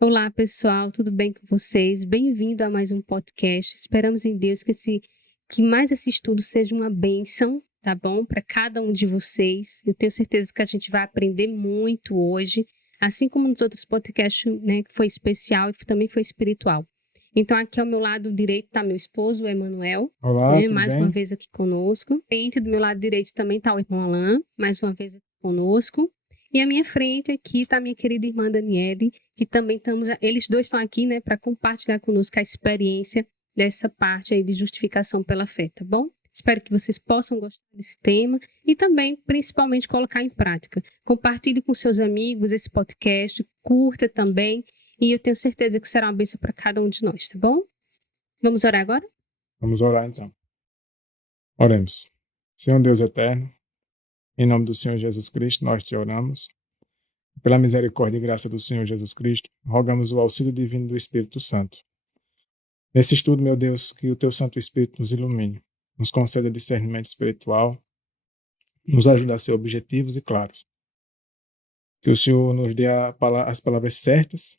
Olá, pessoal, tudo bem com vocês? Bem-vindo a mais um podcast. Esperamos em Deus que mais esse estudo seja uma bênção, tá bom? Para cada um de vocês. Eu tenho certeza que a gente vai aprender muito hoje, assim como nos outros podcasts, né, que foi especial e também foi espiritual. Então, aqui ao meu lado direito está meu esposo, o Emanuel, Olá, né, tudo mais uma bem? vez aqui conosco. E do meu lado direito também está o irmão Alain, mais uma vez aqui conosco. E à minha frente aqui está a minha querida irmã Daniele, que também eles dois estão aqui, né, para compartilhar conosco a experiência dessa parte aí de justificação pela fé, tá bom? Espero que vocês possam gostar desse tema e também, principalmente, colocar em prática. Compartilhe com seus amigos esse podcast, curta também, e eu tenho certeza que será uma bênção para cada um de nós, tá bom? Vamos orar agora? Vamos orar então. Oremos. Senhor Deus eterno, em nome do Senhor Jesus Cristo, nós te oramos. Pela misericórdia e graça do Senhor Jesus Cristo, rogamos o auxílio divino do Espírito Santo. Nesse estudo, meu Deus, que o teu Santo Espírito nos ilumine, nos conceda discernimento espiritual, nos ajude a ser objetivos e claros. Que o Senhor nos dê as palavras certas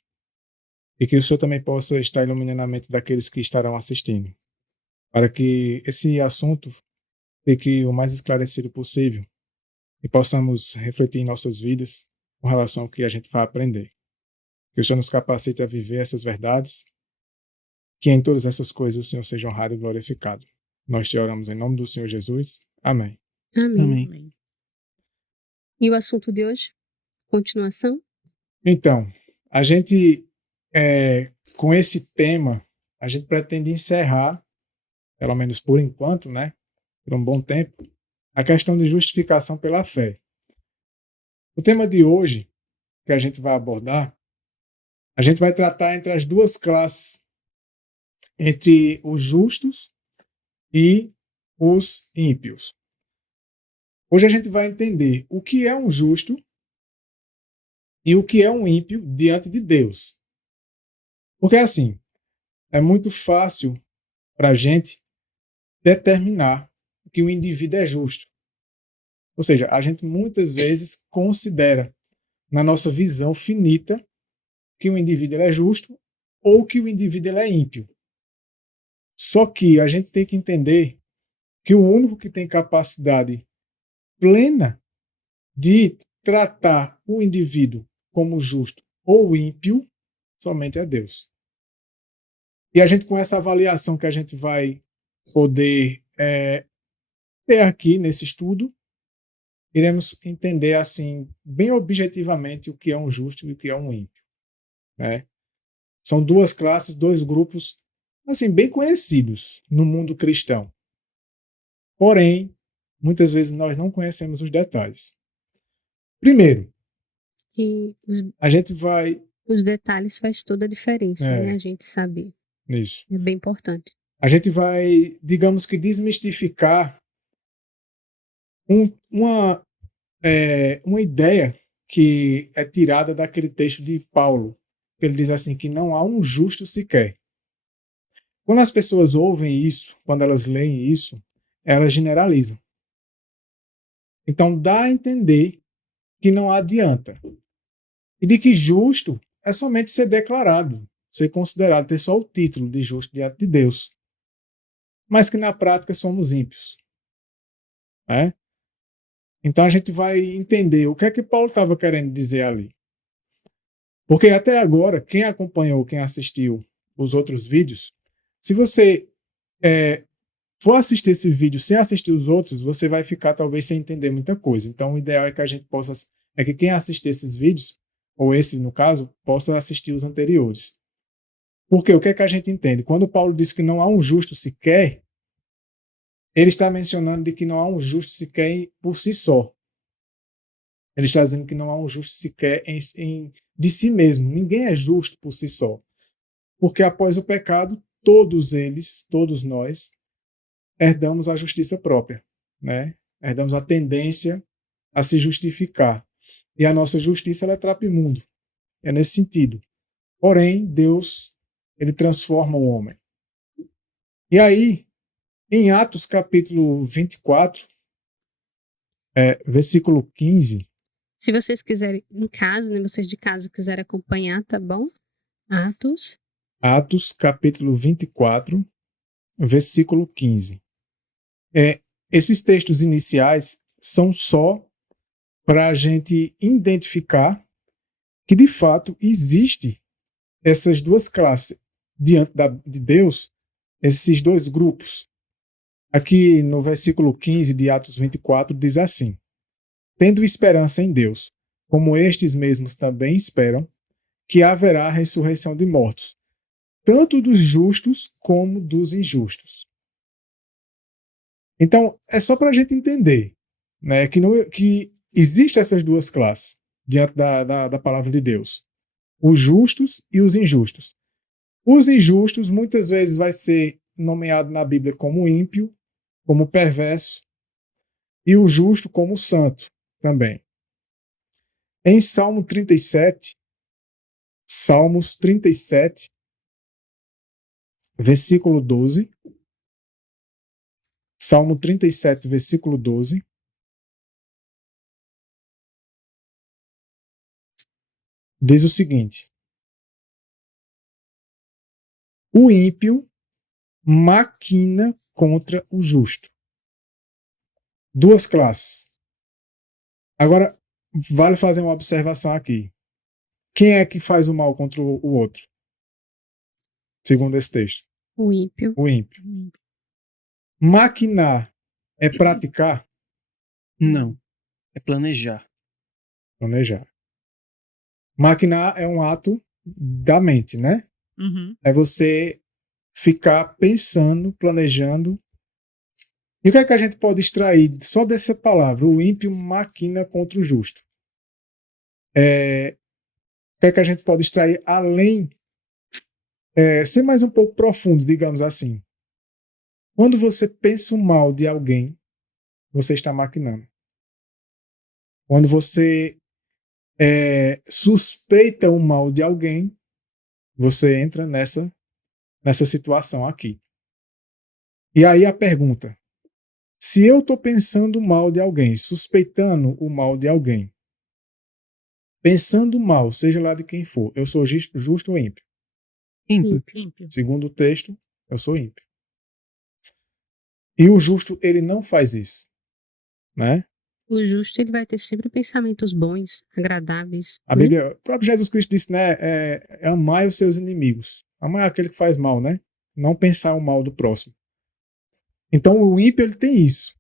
e que o Senhor também possa estar iluminando a mente daqueles que estarão assistindo, para que esse assunto fique o mais esclarecido possível e possamos refletir em nossas vidas com relação ao que a gente vai aprender. Que o Senhor nos capacite a viver essas verdades, que em todas essas coisas o Senhor seja honrado e glorificado. Nós te oramos em nome do Senhor Jesus. Amém. Amém. Amém. E o assunto de hoje? Continuação? Então, a gente, com esse tema, a gente pretende encerrar, pelo menos por enquanto, né, por um bom tempo, a questão de justificação pela fé. O tema de hoje, que a gente vai abordar, a gente vai tratar entre as duas classes, entre os justos e os ímpios. Hoje a gente vai entender o que é um justo e o que é um ímpio diante de Deus. Porque assim, é muito fácil para a gente determinar que o indivíduo é justo. Ou seja, a gente muitas vezes considera, na nossa visão finita, que o indivíduo é justo ou que o indivíduo é ímpio. Só que a gente tem que entender que o único que tem capacidade plena de tratar o indivíduo como justo ou ímpio somente é Deus. E a gente, com essa avaliação que a gente vai poder ter aqui nesse estudo, iremos entender assim bem objetivamente o que é um justo e o que é um ímpio, né? São duas classes, dois grupos assim bem conhecidos no mundo cristão. Porém, muitas vezes nós não conhecemos os detalhes. Primeiro, E a gente vai os detalhes faz toda a diferença, né? A gente saber. Isso. É bem importante. A gente vai, digamos que, desmistificar uma ideia que é tirada daquele texto de Paulo. Ele diz assim, que não há um justo sequer. Quando as pessoas ouvem isso, quando elas leem isso, elas generalizam. Então dá a entender que não adianta. E de que justo é somente ser declarado, ser considerado, ter só o título de justo diante de Deus. Mas que na prática somos ímpios. Né? Então a gente vai entender o que é que Paulo estava querendo dizer ali. Porque até agora, quem acompanhou, quem assistiu os outros vídeos, se você for assistir esse vídeo sem assistir os outros, você vai ficar talvez sem entender muita coisa. Então o ideal é que a gente possa, é que quem assistir esses vídeos, ou esse no caso, possa assistir os anteriores. Porque o que é que a gente entende? Quando Paulo diz que não há um justo sequer, ele está mencionando de que não há um justo sequer por si só. Ele está dizendo que não há um justo sequer de si mesmo. Ninguém é justo por si só. Porque após o pecado, todos eles, todos nós, herdamos a justiça própria. Né? Herdamos a tendência a se justificar. E a nossa justiça ela é trapo-imundo. É nesse sentido. Porém, Deus ele transforma o homem. E aí, em Atos capítulo 24, versículo 15, Se vocês quiserem, em casa, né, vocês de casa quiserem acompanhar, tá bom? Atos. Atos, capítulo 24, versículo 15. Esses textos iniciais são só para a gente identificar que, de fato, existe essas duas classes diante de Deus, esses dois grupos. Aqui no versículo 15 de Atos 24 diz assim: tendo esperança em Deus, como estes mesmos também esperam, que haverá ressurreição de mortos, tanto dos justos como dos injustos. Então, é só para a gente entender, né, que existem essas duas classes diante da palavra de Deus: os justos e os injustos. Os injustos muitas vezes vai ser nomeado na Bíblia como ímpio, como perverso, e o justo como santo também. Em Salmos 37, versículo 12, Salmo 37, versículo 12, diz o seguinte: o ímpio maquina contra o justo. Duas classes. Agora, vale fazer uma observação aqui. Quem é que faz o mal contra o outro? Segundo esse texto. O ímpio. O ímpio. Maquinar é praticar? Não. É planejar. Planejar. Maquinar é um ato da mente, né? Uhum. É você ficar pensando, planejando. E o que é que a gente pode extrair só dessa palavra? O ímpio maquina contra o justo. O que é que a gente pode extrair além, ser mais um pouco profundo, digamos assim. Quando você pensa o mal de alguém, você está maquinando. Quando você suspeita o mal de alguém, você entra nessa situação aqui. E aí a pergunta: se eu estou pensando mal de alguém, suspeitando o mal de alguém, pensando mal, seja lá de quem for, eu sou justo ou ímpio? Ímpio. Ímpio. Segundo o texto, eu sou ímpio. E o justo, ele não faz isso, né? O justo, ele vai ter sempre pensamentos bons, agradáveis. A né? Bíblia, o próprio Jesus Cristo disse, né? Amai os seus inimigos. Amar aquele que faz mal, né? Não pensar o mal do próximo. Então o ímpio, ele tem isso.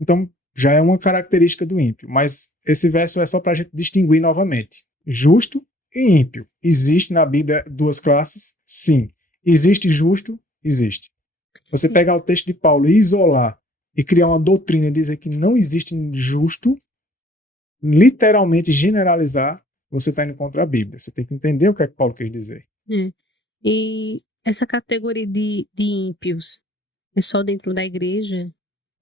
Então já é uma característica do ímpio. Mas esse verso é só para a gente distinguir novamente. Justo e ímpio. Existe na Bíblia duas classes? Sim. Existe justo? Existe. Você pegar o texto de Paulo e isolar e criar uma doutrina e dizer que não existe justo, literalmente generalizar, você está indo contra a Bíblia. Você tem que entender o que é que Paulo quis dizer. E essa categoria de ímpios é só dentro da igreja?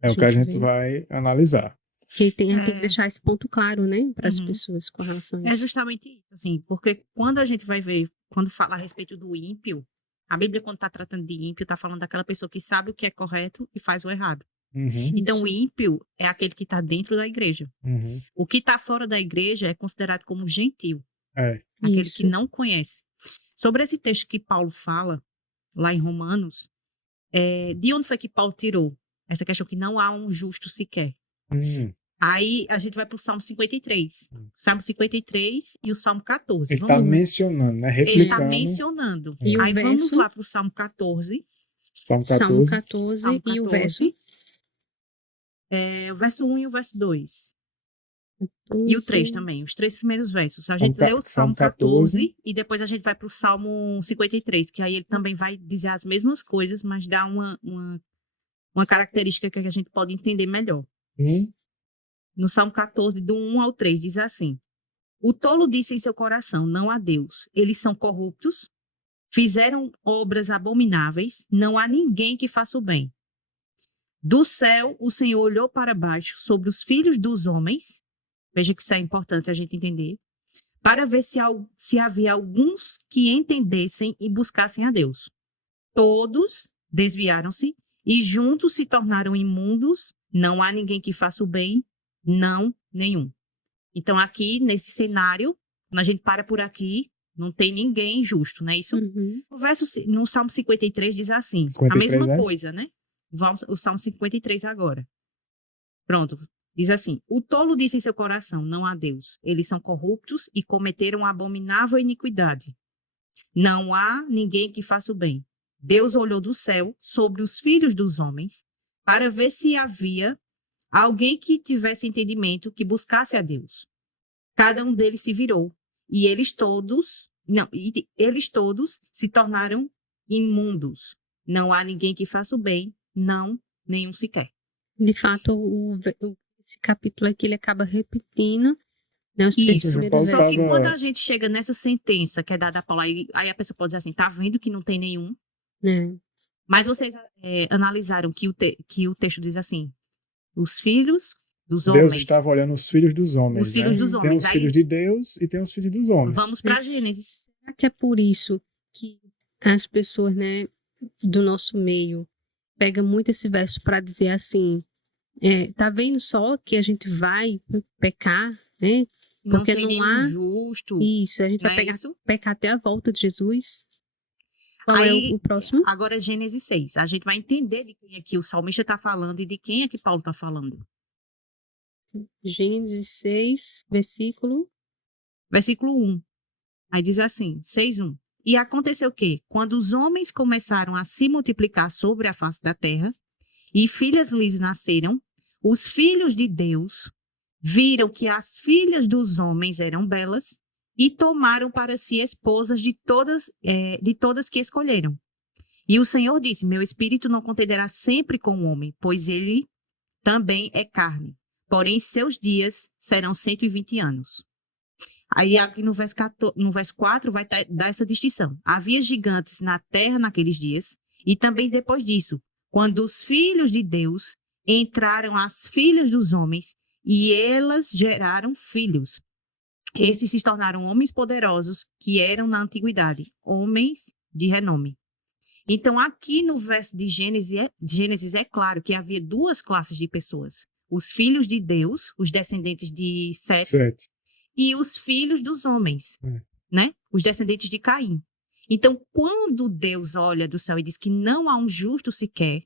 É o que a gente vê. vai analisar. Que a gente tem que deixar esse ponto claro, né? Para as Uhum. pessoas com relação a É isso. justamente isso, assim, porque quando a gente vai ver, quando fala a respeito do ímpio, a Bíblia, quando está tratando de ímpio, está falando daquela pessoa que sabe o que é correto e faz o errado. Uhum, Então, Isso. o ímpio é aquele que está dentro da igreja. uhum. O que está fora da igreja é considerado como gentil, É. aquele Isso. que não conhece. Sobre esse texto que Paulo fala, lá em Romanos, de onde foi que Paulo tirou essa questão que não há um justo sequer? Aí a gente vai para o Salmo 53. Salmo 53 e o Salmo 14. Ele Vamos está lá. mencionando, né? Ele está Replicando. mencionando. E o Aí vamos verso? lá para o Salmo 14. Salmo Salmo 14. 14 Salmo e o 14. verso? O verso 1 e o verso 2. E o 3 também, os 3 primeiros versos. A gente lê o Salmo 14 e depois a gente vai para o Salmo 53, que aí ele também vai dizer as mesmas coisas, mas dá uma característica que a gente pode entender melhor. No Salmo 14, do 1 ao 3, diz assim: o tolo disse em seu coração, não há Deus. Eles são corruptos, fizeram obras abomináveis, não há ninguém que faça o bem. Do céu, o Senhor olhou para baixo sobre os filhos dos homens, veja que isso é importante a gente entender, para ver se havia alguns que entendessem e buscassem a Deus. Todos desviaram-se e juntos se tornaram imundos, não há ninguém que faça o bem, não nenhum. Então, aqui, nesse cenário, quando a gente para por aqui, Não tem ninguém justo, não é isso? Uhum. No Salmo 53 diz assim, 53, a mesma é? coisa, né? Vamos o Salmo 53 agora. Pronto. Diz assim, o tolo disse em seu coração, não há Deus. Eles são corruptos e cometeram abominável iniquidade. Não há ninguém que faça o bem. Deus olhou do céu sobre os filhos dos homens para ver se havia alguém que tivesse entendimento, que buscasse a Deus. Cada um deles se virou e eles todos se tornaram imundos. Não há ninguém que faça o bem, não, nenhum sequer. De fato, esse capítulo aqui ele acaba repetindo, né, os 3 Isso. primeiros Paulo Só versos. que quando tava- a gente chega nessa sentença que é dada a Paulo, aí a pessoa pode dizer assim, tá vendo que não tem nenhum? Né? Mas vocês analisaram que o texto diz assim, os filhos dos Deus homens, estava olhando os filhos dos homens, os filhos né? dos Tem homens. os Aí filhos de Deus e tem os filhos dos homens. vamos para Gênesis. Será que é por isso que as pessoas, né, do nosso meio pegam muito esse verso para dizer assim, tá vendo só que a gente vai pecar, né? Não Porque tem não nenhum há justo, isso, a gente não vai é isso? pecar até a volta de Jesus. Qual é Aí, o próximo? agora Gênesis 6. A gente vai entender de quem é que o salmista está falando e de quem é que Paulo está falando. Gênesis 6, versículo. Versículo 1. Aí diz assim, 6:1. E aconteceu o quê? Quando os homens começaram a se multiplicar sobre a face da terra, e filhas lhes nasceram, os filhos de Deus viram que as filhas dos homens eram belas e tomaram para si esposas de todas que escolheram. E o Senhor disse, meu espírito não contenderá sempre com o homem, pois ele também é carne. Porém, seus dias serão 120 anos. Aí aqui no verso 4 vai dar essa distinção. Havia gigantes na terra naqueles dias, e também depois disso, quando os filhos de Deus entraram as filhas dos homens, e elas geraram filhos. Esses se tornaram homens poderosos, que eram na antiguidade, homens de renome. Então, aqui no verso de Gênesis é claro que havia duas classes de pessoas. Os filhos de Deus, os descendentes de Sete, 7. e os filhos dos homens, né? Os descendentes de Caim. Então, quando Deus olha do céu e diz que não há um justo sequer,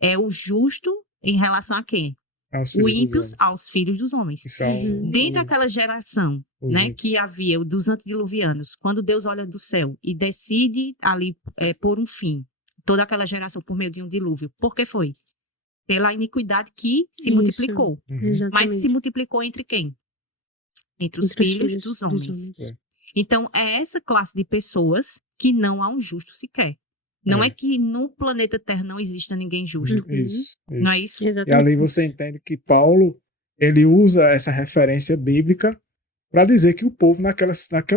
é o justo em relação a quem? O ímpio aos filhos dos homens. Que são Dentro daquela geração, os né, ímpios. que havia, dos antediluvianos, quando Deus olha do céu e decide ali pôr um fim, toda aquela geração por meio de um dilúvio. Por que foi? Pela iniquidade que se Isso. multiplicou. Uhum. Mas Exatamente. se multiplicou entre quem? Entre os Entre os filhos dos homens. É. Então, é essa classe de pessoas que não há um justo sequer. Não é que no planeta Terra não exista ninguém justo. Uhum. Isso. Não é isso? E Exatamente. ali você entende que Paulo ele usa essa referência bíblica para dizer que o povo naquela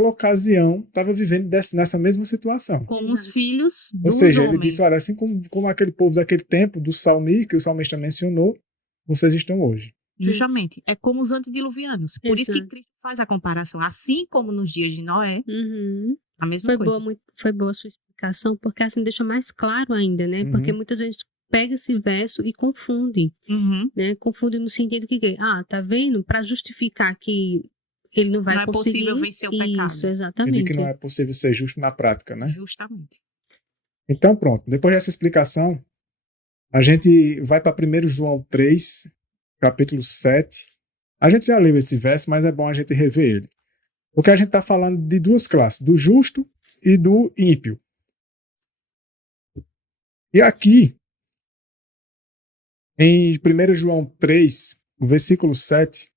ocasião estava vivendo nessa mesma situação. Como os Exato. filhos Ou dos seja, homens. ele disse, olha, assim como aquele povo daquele tempo, do Salmi, que o salmista mencionou, vocês estão hoje. Justamente. É como os antediluvianos. Por isso que Exato. Cristo faz a comparação. Assim como nos dias de Noé, Uhum. a mesma coisa. Foi boa a sua explicação, porque assim deixa mais claro ainda, né? Porque Uhum. muitas vezes pega esse verso e confunde, Uhum. né? Confunde no sentido que, tá vendo? Para justificar que ele não vai Não é conseguir. possível vencer o pecado. Isso, E de exatamente. que não é possível ser justo na prática, né? Justamente. Então, pronto. Depois dessa explicação, a gente vai para 1 João 3, capítulo 7. A gente já leu esse verso, mas é bom a gente rever ele. Porque a gente está falando de duas classes, do justo e do ímpio. E aqui, em 1 João 3, o versículo 7,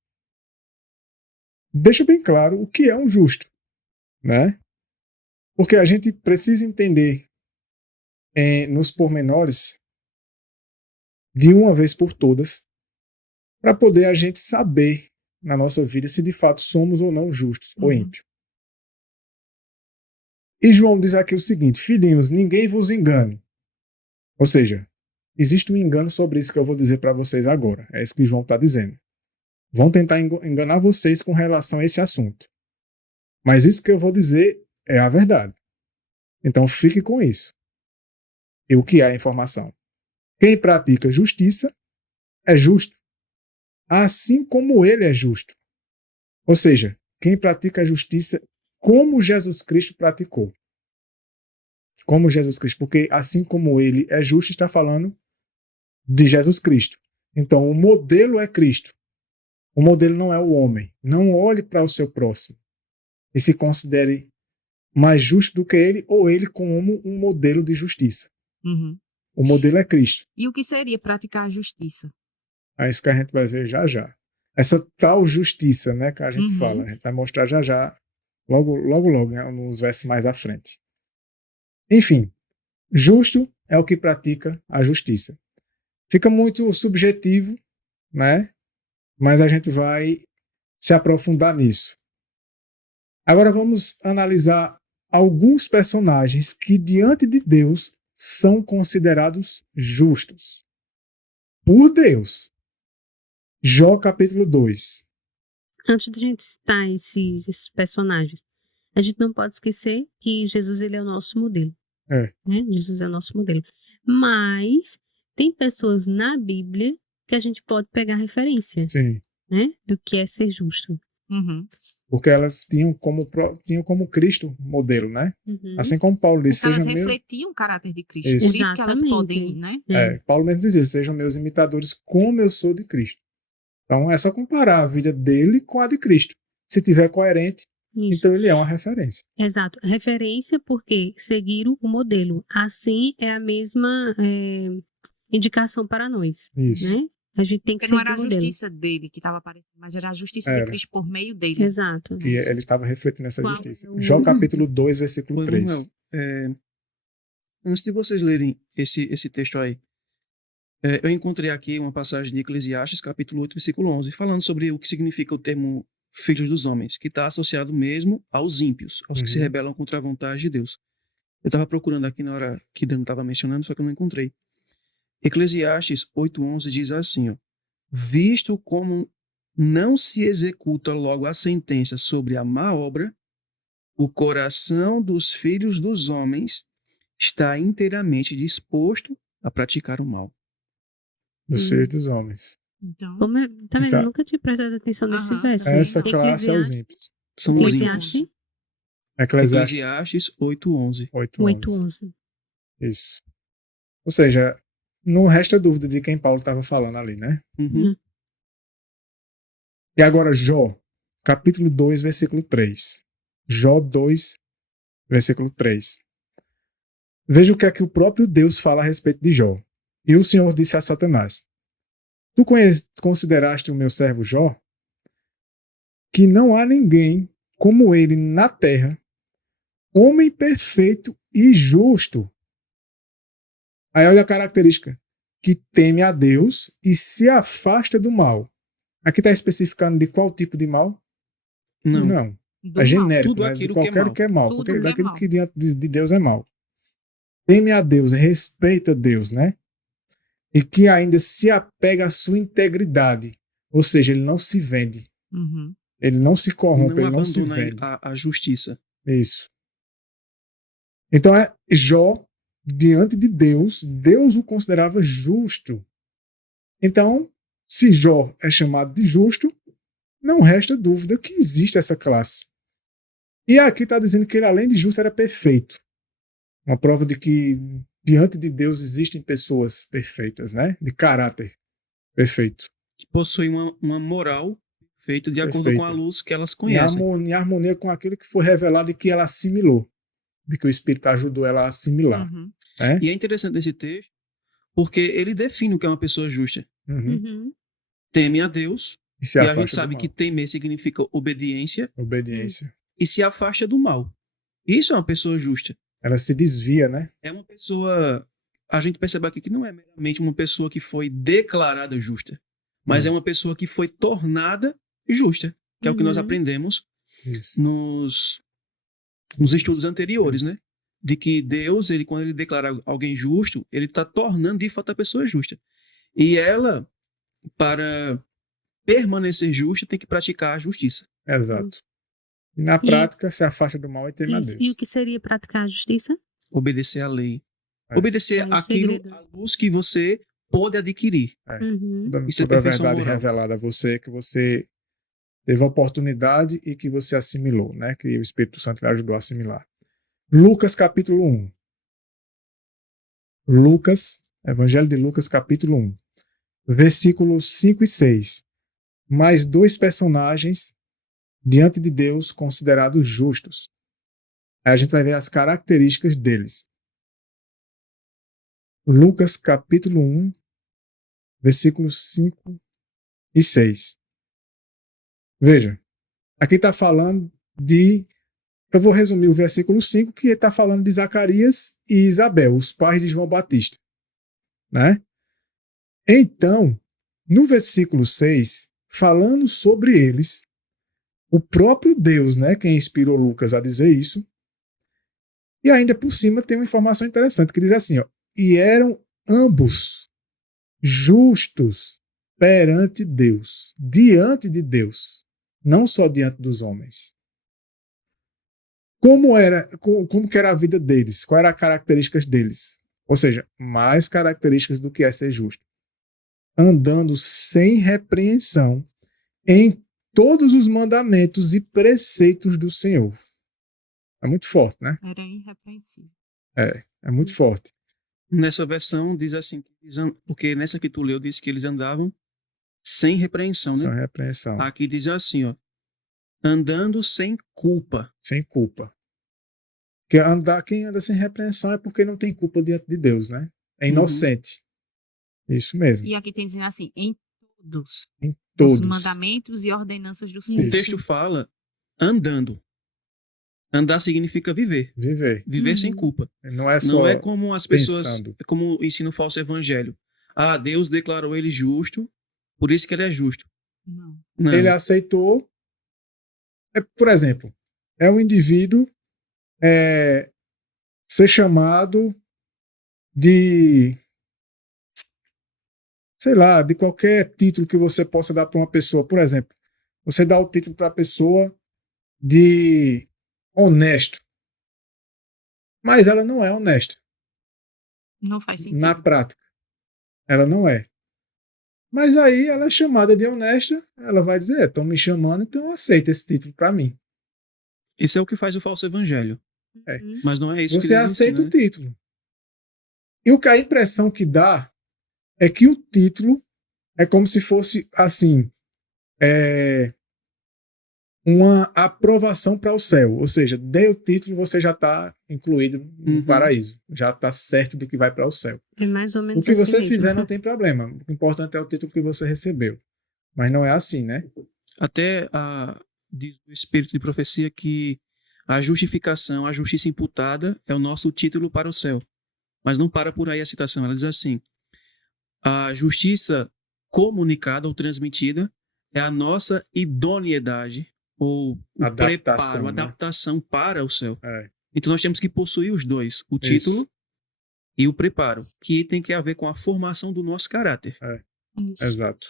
deixa bem claro o que é um justo, né? Porque a gente precisa entender nos pormenores, de uma vez por todas, para poder a gente saber na nossa vida se de fato somos ou não justos ou ímpios. E João diz aqui o seguinte: filhinhos, ninguém vos engane. Ou seja, existe um engano sobre isso que eu vou dizer para vocês agora. É isso que João está dizendo. Vão tentar enganar vocês com relação a esse assunto. Mas isso que eu vou dizer é a verdade. Então fique com isso. E o que é a informação? Quem pratica justiça é justo, assim como ele é justo. Ou seja, quem pratica a justiça como Jesus Cristo praticou. Como Jesus Cristo, porque assim como ele é justo, está falando de Jesus Cristo. Então, o modelo é Cristo. O modelo não é o homem. Não olhe para o seu próximo e se considere mais justo do que ele ou ele como um modelo de justiça. Uhum. O modelo é Cristo. E o que seria praticar a justiça? É isso que a gente vai ver já já. Essa tal justiça, né, que a gente Uhum. fala, a gente vai mostrar já já, logo, né, nos versos mais à frente. Enfim, justo é o que pratica a justiça. Fica muito subjetivo, né? Mas a gente vai se aprofundar nisso. Agora vamos analisar alguns personagens que, diante de Deus, são considerados justos. Por Deus. Jó capítulo 2. Antes de a gente citar esses personagens, a gente não pode esquecer que Jesus ele é o nosso modelo. É. Né? Jesus é o nosso modelo. Mas tem pessoas na Bíblia que a gente pode pegar referência, Sim. né? Do que é ser justo. Uhum. Porque elas tinham como Cristo modelo, né? Uhum. Assim como Paulo disse, Porque elas sejam meus... refletiam o caráter de Cristo. Isso. Por isso que elas Exatamente. podem, né? Paulo mesmo dizia, sejam meus imitadores como eu sou de Cristo. Então é só comparar a vida dele com a de Cristo. Se tiver coerente, Isso. então ele é uma referência. Exato. Referência porque seguiram o modelo. Assim é a mesma indicação para nós. Isso. Né? A gente tem que Porque não seguir era o a modelo. justiça dele que estava aparecendo, mas era a justiça Era. de Cristo por meio dele. Exato. Que ele estava refletindo essa Qual justiça. é o- Jó capítulo 2, versículo Oi, 3. Manuel, antes de vocês lerem esse texto aí, eu encontrei aqui uma passagem de Eclesiastes, capítulo 8, versículo 11, falando sobre o que significa o termo filhos dos homens, que está associado mesmo aos ímpios, aos que se Uhum. rebelam contra a vontade de Deus. Eu estava procurando aqui na hora que Dan estava mencionando, só que eu não encontrei. Eclesiastes 8:11 diz assim, ó, visto como não se executa logo a sentença sobre a má obra, o coração dos filhos dos homens está inteiramente disposto a praticar o mal. Dos filhos dos homens. Então, Tá vendo? Então- Eu nunca tinha prestado atenção nesse Aham, verso. também Essa não. classe é os ímpios. São os Eclesiastes ímpios. Eclesiastes Eclesiastes 8:11. 8:11. 8:11. Isso. Ou seja, não resta dúvida de quem Paulo estava falando ali, né? Uhum. E agora Jó, capítulo 2, versículo 3. Jó 2, versículo 3. Veja o que é que o próprio Deus fala a respeito de Jó. E o Senhor disse a Satanás: Tu consideraste o meu servo Jó? Que não há ninguém como ele na terra, homem perfeito e justo. Aí olha a característica: que teme a Deus e se afasta do mal. Aqui está especificando de qual tipo de mal? Não. do É mal. genérico, Tudo né? aquilo De que é qualquer mal. que é mal. Tudo Qualquer, que é daquilo mal. que diante de Deus é mal. Teme a Deus, respeita Deus, né? E que ainda se apega à sua integridade. Ou seja, ele não se vende. Uhum. Ele não se corrompe, Não ele não se abandona vende. a justiça. Isso. Então, Jó, diante de Deus, Deus o considerava justo. Então, se Jó é chamado de justo, não resta dúvida que existe essa classe. E aqui está dizendo que ele, além de justo, era perfeito. Uma prova de que diante de Deus existem pessoas perfeitas, né? De caráter perfeito. Que possuem uma moral feita de acordo com a Perfeita. luz que elas Em conhecem. harmonia com aquilo que foi revelado e que ela assimilou. De que o Espírito ajudou ela a assimilar. Uhum. Né? E é interessante esse texto, porque ele define o que é uma pessoa justa. Uhum. Uhum. Teme a Deus, E se e a afasta gente do sabe mal. que temer significa obediência, Obediência. e se afasta do mal. Isso é uma pessoa justa. Ela se desvia, né? É uma pessoa... A gente percebe aqui que não é meramente uma pessoa que foi declarada justa, mas Não. é uma pessoa que foi tornada justa, que é o que nós Uhum. aprendemos Isso. nos estudos anteriores, Isso. né? De que Deus, quando ele declara alguém justo, ele está tornando de fato a pessoa justa. E ela, para permanecer justa, tem que praticar a justiça. Exato. E na prática, se afasta do mal e teme a Isso. Deus. E o que seria praticar a justiça? Obedecer à lei. É. Obedecer É o aquilo, segredo. à luz que você pode adquirir. Uhum. Toda Isso é a perfeição verdade moral. revelada a você, que você teve a oportunidade e que você assimilou, né? Que o Espírito Santo lhe ajudou a assimilar. Lucas capítulo 1. Lucas, Evangelho de Lucas capítulo 1, versículos 5 e 6. Mais dois personagens diante de Deus considerados justos. Aí a gente vai ver as características deles. Lucas capítulo 1, versículos 5 e 6. Veja, aqui está falando de... Eu vou resumir o versículo 5, que está falando de Zacarias e Isabel, os pais de João Batista, né? Então, no versículo 6, falando sobre eles, o próprio Deus, né, quem inspirou Lucas a dizer isso, e ainda por cima tem uma informação interessante, que diz assim, ó, e eram ambos justos perante Deus, diante de Deus, não só diante dos homens. Como que era a vida deles? Quais eram as características deles? Ou seja, mais características do que é ser justo. Andando sem repreensão em todos os mandamentos e preceitos do Senhor. É muito forte, né? Era irrepreensível. É muito forte. Nessa versão diz assim, porque nessa que tu leu diz que eles andavam sem repreensão, Sem né? repreensão. Aqui diz assim, ó, andando sem culpa. Sem culpa. Quem anda sem repreensão é porque não tem culpa diante de Deus, né? É inocente. Isso mesmo. E aqui tem dizendo assim, em todos Em os todos. mandamentos e ordenanças do O Senhor. texto fala andando. Andar significa viver. Viver. Viver sem culpa. Não é só Não é como as pessoas, pensando. é como ensina o falso evangelho. Ah, Deus declarou ele justo, por isso que ele é justo. Não. Não. Ele aceitou. Por exemplo, é um indivíduo ser chamado de, sei lá, de qualquer título que você possa dar para uma pessoa. Por exemplo, você dá o título para a pessoa de honesto, mas ela não é honesta. Não faz sentido. Na prática, ela não é. Mas aí ela é chamada de honesta, ela vai dizer, estão me chamando, então eu aceito esse título para mim. Isso é o que faz o falso evangelho. É. Mas não é isso que Você Deus aceita ensina, o título. E a impressão que dá é que o título é como se fosse, assim, uma aprovação para o céu. Ou seja, dei o título e você já está incluído no paraíso. Já está certo de que vai para o céu. É mais ou O menos que assim você mesmo. fizer não tem problema. O importante é o título que você recebeu. Mas não é assim, né? Até diz o Espírito de Profecia que a justificação, a justiça imputada é o nosso título para o céu. Mas não para por aí a citação. Ela diz assim, a justiça comunicada ou transmitida é a nossa idoneidade ou o Adaptação, preparo, né? adaptação para o céu. É. Então nós temos que possuir os dois, o título e o preparo, que tem que ver com a formação do nosso caráter. Isso. Exato.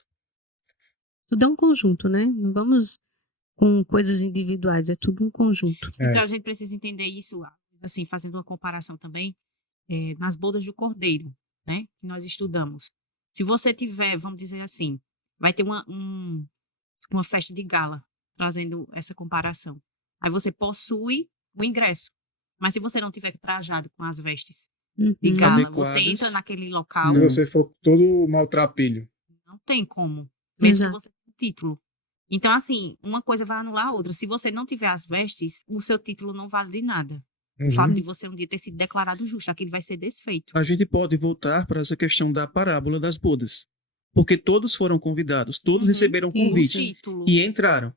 Tudo é um conjunto, né? Não vamos com coisas individuais, é tudo um conjunto. Então a gente precisa entender isso, assim, fazendo uma comparação também, nas bodas do Cordeiro, né? Que nós estudamos. Se você tiver, vamos dizer assim, vai ter uma festa de gala, trazendo essa comparação. Aí você possui o ingresso. Mas se você não tiver trajado com as vestes de gala, Adequadas. você entra naquele local, Se você for todo maltrapilho. não tem como. Mesmo Exato. que você tenha um título. Então, assim, uma coisa vai anular a outra. Se você não tiver as vestes, o seu título não vale de nada. O fato de você um dia ter sido declarado justo, aquilo vai ser desfeito. A gente pode voltar para essa questão da parábola das bodas. Porque todos foram convidados, todos receberam Isso. convite Título. e entraram.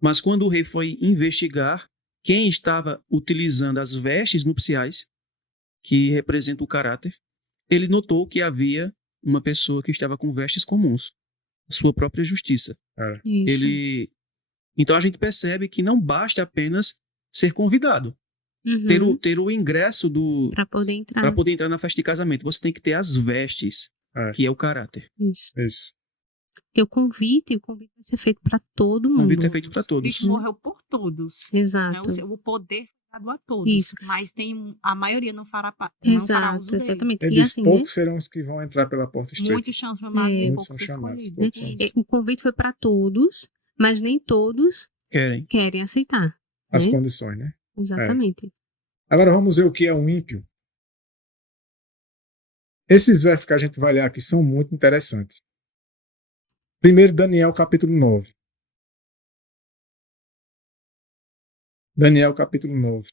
Mas quando o rei foi investigar quem estava utilizando as vestes nupciais, que representam o caráter, ele notou que havia uma pessoa que estava com vestes comuns, sua própria justiça. Isso. Então a gente percebe que não basta apenas ser convidado, ter o ingresso Para poder entrar. para poder entrar na festa de casamento. Você tem que ter as vestes, que é o caráter. Isso. Porque o convite vai ser feito para todo O mundo. convite é feito para todos. Cristo morreu por todos. Exato. Né? O poder foi dado a todos. Isso. Mas a maioria não fará uso Exato, dele. exatamente. Eles E assim, poucos serão os que vão entrar pela porta estreita. Muitos são chamados e Muitos poucos são chamados, escolhidos. poucos são. o convite foi para todos, mas nem todos Querem. querem aceitar. As né? condições, né? Exatamente. Agora vamos ver o que é um ímpio. Esses versos que a gente vai ler aqui são muito interessantes. Primeiro, Daniel capítulo 9. Daniel capítulo 9.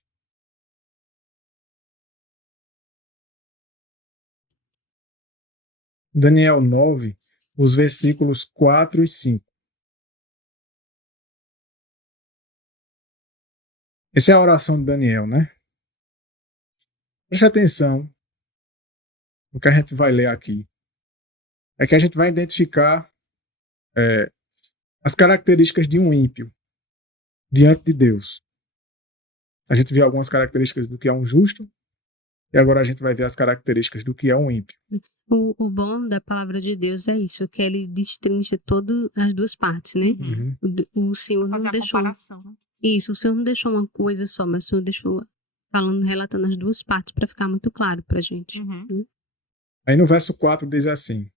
Daniel 9, os versículos 4 e 5. Essa é a oração de Daniel, né? Preste atenção no que a gente vai ler aqui. É que a gente vai identificar as características de um ímpio diante de Deus. A gente viu algumas características do que é um justo, e agora a gente vai ver as características do que é um ímpio. O bom da palavra de Deus é isso, que ele destrincha todas as duas partes, né? Uhum. O Senhor Fazer não a deixou comparação, né? isso, o Senhor não deixou uma coisa só, mas o Senhor deixou relatando as duas partes para ficar muito claro pra gente. Uhum. Aí no verso 4 diz assim: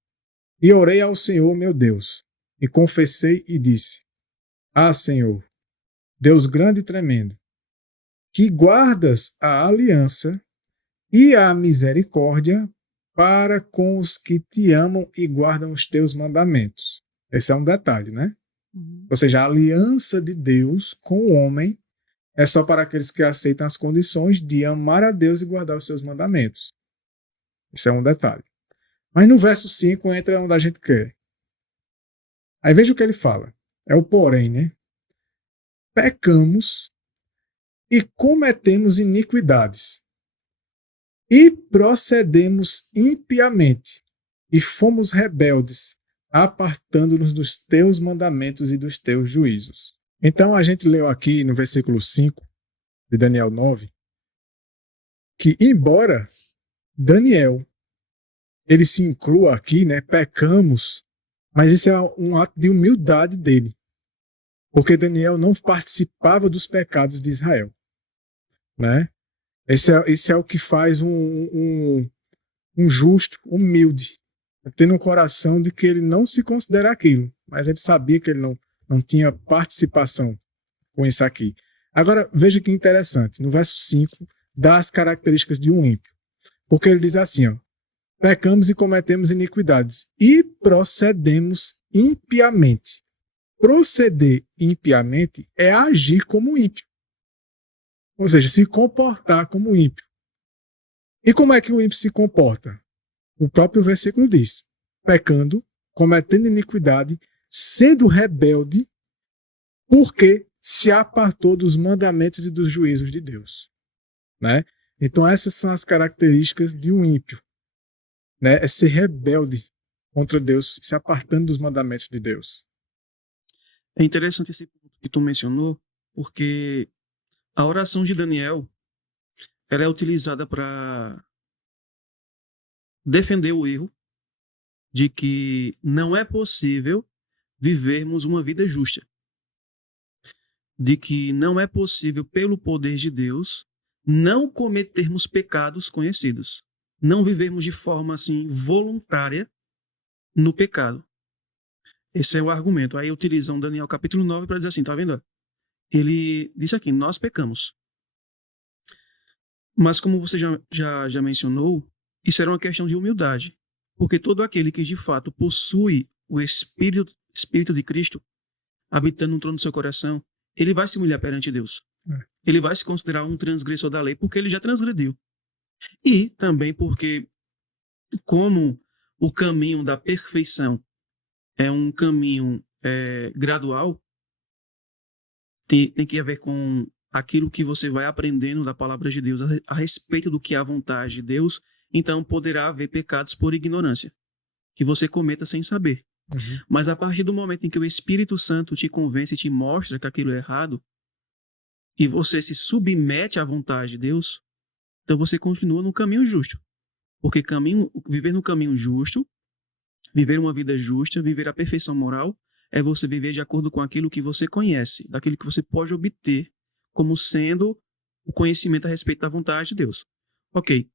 E orei ao Senhor meu Deus, e confessei e disse: Ah, Senhor, Deus grande e tremendo, que guardas a aliança e a misericórdia para com os que te amam e guardam os teus mandamentos. Esse é um detalhe, né? Uhum. Ou seja, a aliança de Deus com o homem é só para aqueles que aceitam as condições de amar a Deus e guardar os seus mandamentos. Isso é um detalhe. Mas no verso 5 entra onde a gente quer. Aí veja o que ele fala. É o porém, né? Pecamos e cometemos iniquidades, e procedemos impiamente, e fomos rebeldes, apartando-nos dos teus mandamentos e dos teus juízos. Então a gente leu aqui no versículo 5 de Daniel 9, que embora Daniel ele se inclua aqui, né, pecamos, mas isso é um ato de humildade dele, porque Daniel não participava dos pecados de Israel, né? Esse é o que faz um justo, humilde, tendo um coração de que ele não se considera aquilo, mas ele sabia que ele não tinha participação com isso aqui. Agora, veja que interessante, no verso 5, dá as características de um ímpio, porque ele diz assim, ó, pecamos e cometemos iniquidades e procedemos impiamente. Proceder impiamente é agir como ímpio, ou seja, se comportar como ímpio. E como é que o ímpio se comporta? O próprio versículo diz: pecando, cometendo iniquidade, sendo rebelde, porque se apartou dos mandamentos e dos juízos de Deus. Né? Então essas são as características de um ímpio. Né? É ser rebelde contra Deus, se apartando dos mandamentos de Deus. É interessante esse ponto que tu mencionou, porque a oração de Daniel ela é utilizada para defender o erro de que não é possível vivermos uma vida justa. De que não é possível, pelo poder de Deus, não cometermos pecados conhecidos. Não vivermos de forma assim voluntária no pecado. Esse é o argumento. Aí utilizam Daniel capítulo 9 para dizer assim, tá vendo? Ele disse aqui, nós pecamos. Mas como você já mencionou, isso era uma questão de humildade. Porque todo aquele que de fato possui o Espírito de Cristo habitando no trono do seu coração, ele vai se humilhar perante Deus. Ele vai se considerar um transgressor da lei porque ele já transgrediu. E também porque, como o caminho da perfeição é um caminho gradual, tem que ver com aquilo que você vai aprendendo da palavra de Deus a respeito do que é a vontade de Deus, então poderá haver pecados por ignorância, que você cometa sem saber. Uhum. Mas a partir do momento em que o Espírito Santo te convence e te mostra que aquilo é errado, e você se submete à vontade de Deus, então você continua no caminho justo. Porque viver no caminho justo, viver uma vida justa, viver a perfeição moral, é você viver de acordo com aquilo que você conhece, daquilo que você pode obter como sendo o conhecimento a respeito da vontade de Deus. Ok.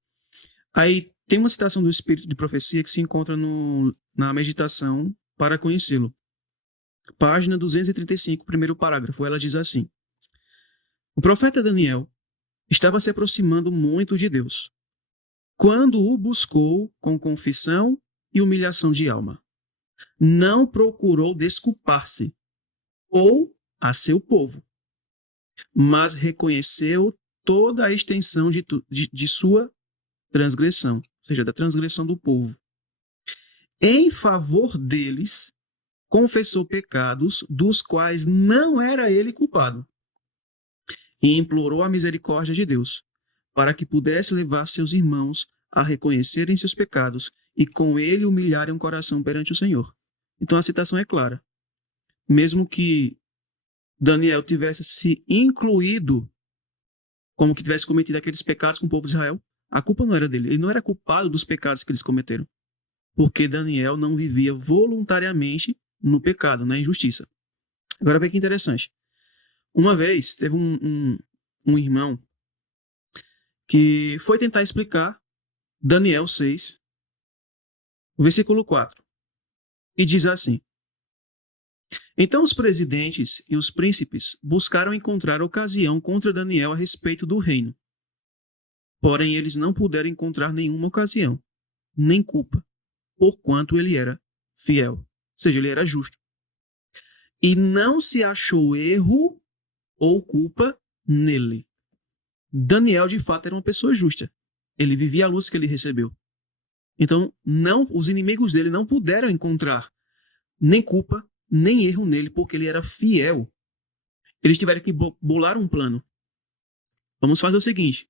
Aí tem uma citação do Espírito de Profecia que se encontra na meditação para conhecê-lo. página 235, primeiro parágrafo. Ela diz assim: o profeta Daniel estava se aproximando muito de Deus, quando o buscou com confissão e humilhação de alma. Não procurou desculpar-se ou a seu povo, mas reconheceu toda a extensão de sua transgressão, ou seja, da transgressão do povo. Em favor deles, confessou pecados dos quais não era ele culpado e implorou a misericórdia de Deus, para que pudesse levar seus irmãos a reconhecerem seus pecados e com ele humilharem o coração perante o Senhor. Então a citação é clara. Mesmo que Daniel tivesse se incluído como que tivesse cometido aqueles pecados com o povo de Israel, a culpa não era dele. Ele não era culpado dos pecados que eles cometeram, porque Daniel não vivia voluntariamente no pecado, na injustiça. Agora vê que interessante. Uma vez teve um irmão que foi tentar explicar Daniel 6, versículo 4, e diz assim: então os presidentes e os príncipes buscaram encontrar ocasião contra Daniel a respeito do reino. Porém, eles não puderam encontrar nenhuma ocasião, nem culpa, porquanto ele era fiel, ou seja, ele era justo. E não se achou erro ou culpa nele. Daniel, de fato, era uma pessoa justa. Ele vivia a luz que ele recebeu. Então, os inimigos dele não puderam encontrar nem culpa, nem erro nele, porque ele era fiel. Eles tiveram que bolar um plano. Vamos fazer o seguinte: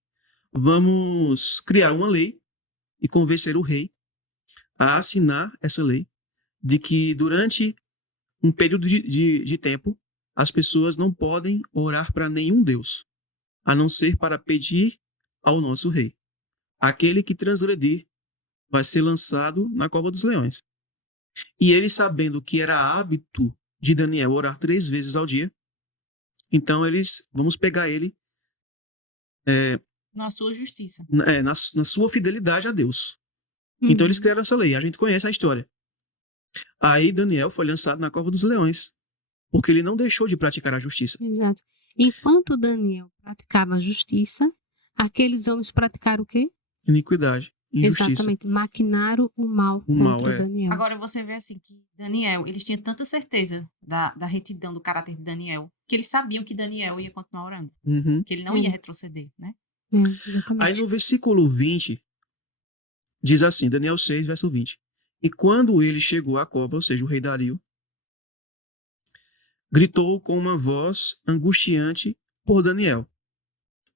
vamos criar uma lei e convencer o rei a assinar essa lei de que durante um período de tempo as pessoas não podem orar para nenhum Deus, a não ser para pedir ao nosso rei. Aquele que transgredir vai ser lançado na cova dos leões. E ele, sabendo que era hábito de Daniel orar 3 vezes ao dia, então vamos pegar ele Na sua justiça. na sua fidelidade a Deus. Então eles criaram essa lei, a gente conhece a história. Aí Daniel foi lançado na cova dos leões, porque ele não deixou de praticar a justiça. Exato. Enquanto Daniel praticava a justiça, aqueles homens praticaram o quê? Iniquidade, injustiça. Exatamente, maquinaram o mal contra Daniel. Agora você vê assim que Daniel, eles tinham tanta certeza da retidão do caráter de Daniel, que eles sabiam que Daniel ia continuar orando, Uhum. que ele não ia retroceder, né? Aí no versículo 20, diz assim, Daniel 6, verso 20. E quando ele chegou à cova, ou seja, o rei Dario, gritou com uma voz angustiante por Daniel.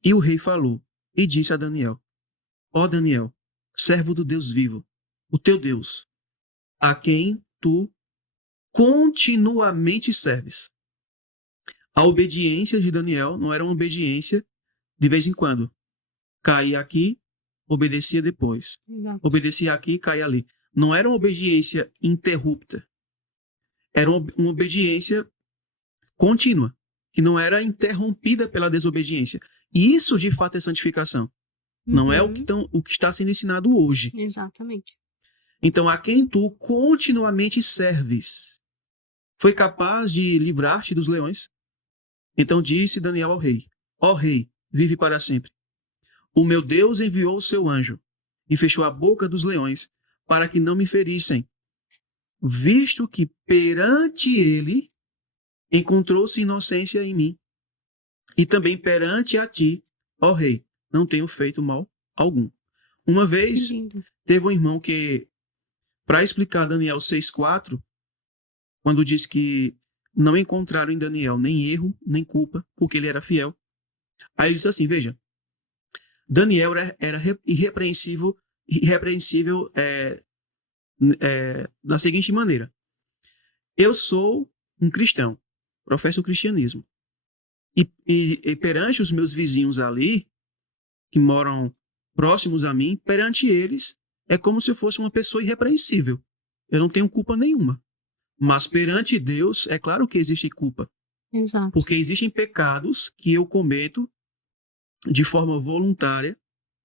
E o rei falou e disse a Daniel: ó Daniel, servo do Deus vivo, o teu Deus, a quem tu continuamente serves. A obediência de Daniel não era uma obediência de vez em quando. Caía aqui, obedecia depois. Exato. Obedecia aqui, caía ali. Não era uma obediência interrupta. Era uma obediência contínua, que não era interrompida pela desobediência. E isso, de fato, é santificação. Não é o que está sendo ensinado hoje. Exatamente. Então, a quem tu continuamente serves, foi capaz de livrar-te dos leões? Então disse Daniel ao rei: ó rei, vive para sempre. O meu Deus enviou o seu anjo e fechou a boca dos leões para que não me ferissem, visto que perante ele encontrou-se inocência em mim. E também perante a ti, ó rei, não tenho feito mal algum. Uma vez, teve um irmão que, para explicar Daniel 6,4, quando diz que não encontraram em Daniel nem erro, nem culpa, porque ele era fiel. Aí ele disse assim, veja, Daniel era irrepreensível da seguinte maneira: eu sou um cristão, professo o cristianismo, e perante os meus vizinhos ali, que moram próximos a mim, perante eles, é como se eu fosse uma pessoa irrepreensível. Eu não tenho culpa nenhuma. Mas perante Deus, é claro que existe culpa. Exato. Porque existem pecados que eu cometo de forma voluntária,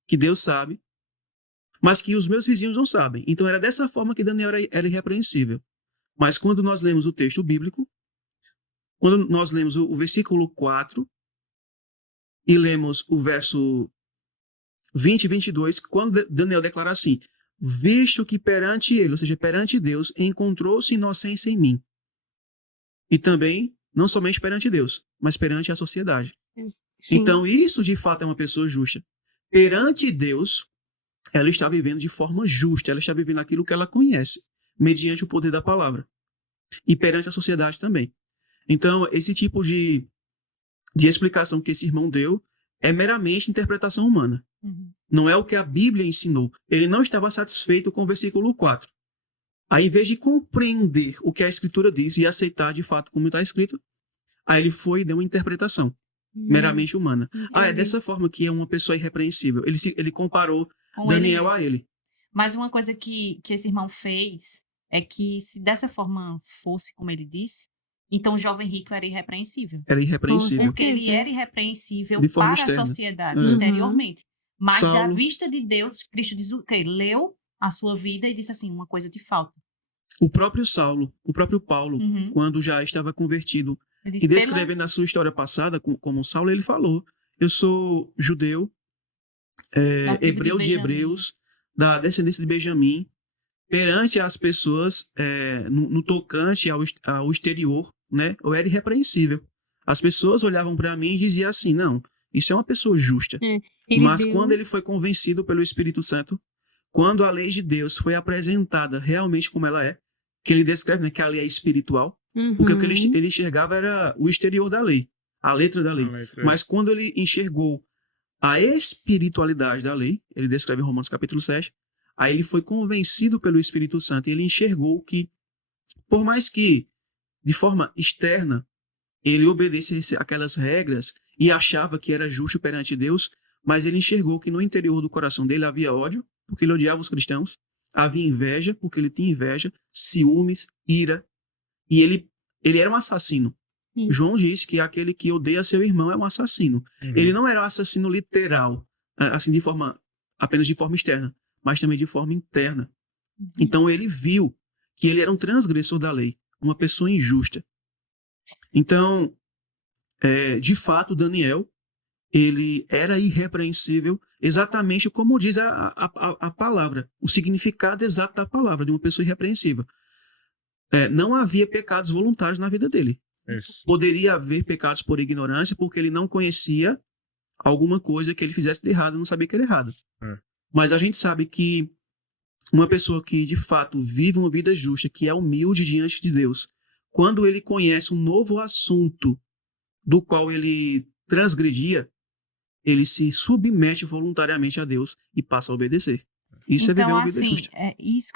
que Deus sabe, mas que os meus vizinhos não sabem. Então era dessa forma que Daniel era irrepreensível. Mas quando nós lemos o texto bíblico, Quando nós lemos o versículo 4 e lemos o verso 20 e 22, quando Daniel declara assim: visto que perante ele, ou seja, perante Deus, encontrou-se inocência em mim. E também, não somente perante Deus, mas perante a sociedade. Sim. Então, isso de fato é uma pessoa justa. Perante Deus, ela está vivendo de forma justa, ela está vivendo aquilo que ela conhece, mediante o poder da palavra. E perante a sociedade também. Então, esse tipo de explicação que esse irmão deu é meramente interpretação humana. Não é o que a Bíblia ensinou. Ele não estava satisfeito com o versículo 4. Aí, em vez de compreender o que a Escritura diz e aceitar de fato como está escrito, aí ele foi e deu uma interpretação meramente humana. É dessa forma que é uma pessoa irrepreensível. Ele comparou Com Daniel ele a ele. Mas uma coisa que esse irmão fez é que, se dessa forma fosse como ele disse, então o jovem rico era irrepreensível. Era irrepreensível. Com Porque ele certeza. era irrepreensível De forma para externa. a sociedade, É. exteriormente. Mas, à Saulo. vista de Deus, Cristo diz o quê? Leu a sua vida e disse assim, uma coisa te falta. O próprio Saulo, o próprio Paulo, Uhum. quando já estava convertido, Ele e disse, descrevendo a sua história passada como Saulo, ele falou: eu sou judeu, Da tribo de hebreu de Benjamim. hebreus, da descendência de Benjamim, perante as pessoas, no tocante ao exterior, né, eu era irrepreensível. As pessoas olhavam para mim e diziam assim: não, isso é uma pessoa justa. Ele Mas deu- quando ele foi convencido pelo Espírito Santo, quando a lei de Deus foi apresentada realmente como ela é, que ele descreve, né, que a lei é espiritual, porque o que Uhum. ele enxergava era o exterior da lei, a letra da lei. A letra, Mas quando ele enxergou a espiritualidade da lei, ele descreve em Romanos capítulo 7, aí ele foi convencido pelo Espírito Santo e ele enxergou que, por mais que de forma externa ele obedecesse aquelas regras e achava que era justo perante Deus, mas ele enxergou que no interior do coração dele havia ódio, porque ele odiava os cristãos, havia inveja, porque ele tinha inveja, ciúmes, ira, e ele era um assassino. Sim. João disse que aquele que odeia seu irmão é um assassino. Ele não era um assassino literal, assim, apenas de forma externa, mas também de forma interna. Então ele viu que ele era um transgressor da lei, uma pessoa injusta. Então, de fato, Daniel, ele era irrepreensível, exatamente como diz a palavra, o significado exato da palavra, de uma pessoa irrepreensível. Não havia pecados voluntários na vida dele. Isso. Poderia haver pecados por ignorância, porque ele não conhecia alguma coisa que ele fizesse de errado, não sabia que era errado. Mas a gente sabe que uma pessoa que, de fato, vive uma vida justa, que é humilde diante de Deus, quando ele conhece um novo assunto do qual ele transgredia, ele se submete voluntariamente a Deus e passa a obedecer. Isso é viver Então, uma vida assim, justa.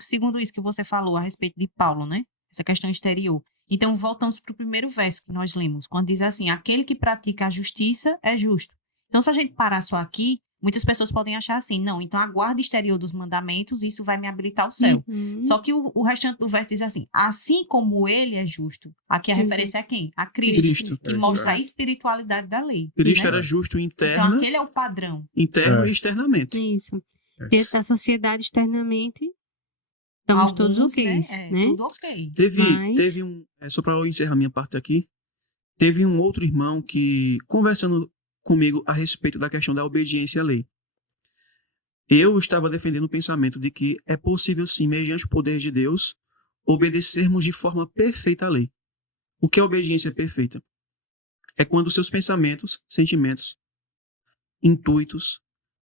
segundo isso que você falou a respeito de Paulo, né? Essa questão exterior. Então, voltamos para o primeiro verso que nós lemos, quando diz assim, aquele que pratica a justiça é justo. Então, se a gente parar só aqui, muitas pessoas podem achar assim, não, então a guarda exterior dos mandamentos, isso vai me habilitar ao céu. Uhum. Só que o restante do verso diz assim, assim como ele é justo. Aqui a Exato. referência é quem? A Cristo, Cristo. que mostra a espiritualidade da lei. Cristo né? era justo Então, interno aquele é o padrão. e externamente. Isso. Dentro da sociedade, externamente, estamos todos Alguns, ok, né? Tudo ok. Teve um. Só para eu encerrar minha parte aqui. Teve um outro irmão que, conversando comigo a respeito da questão da obediência à lei, eu estava defendendo o pensamento de que é possível, sim, mediante o poder de Deus, obedecermos de forma perfeita à lei. O que é obediência perfeita? É quando seus pensamentos, sentimentos, intuitos,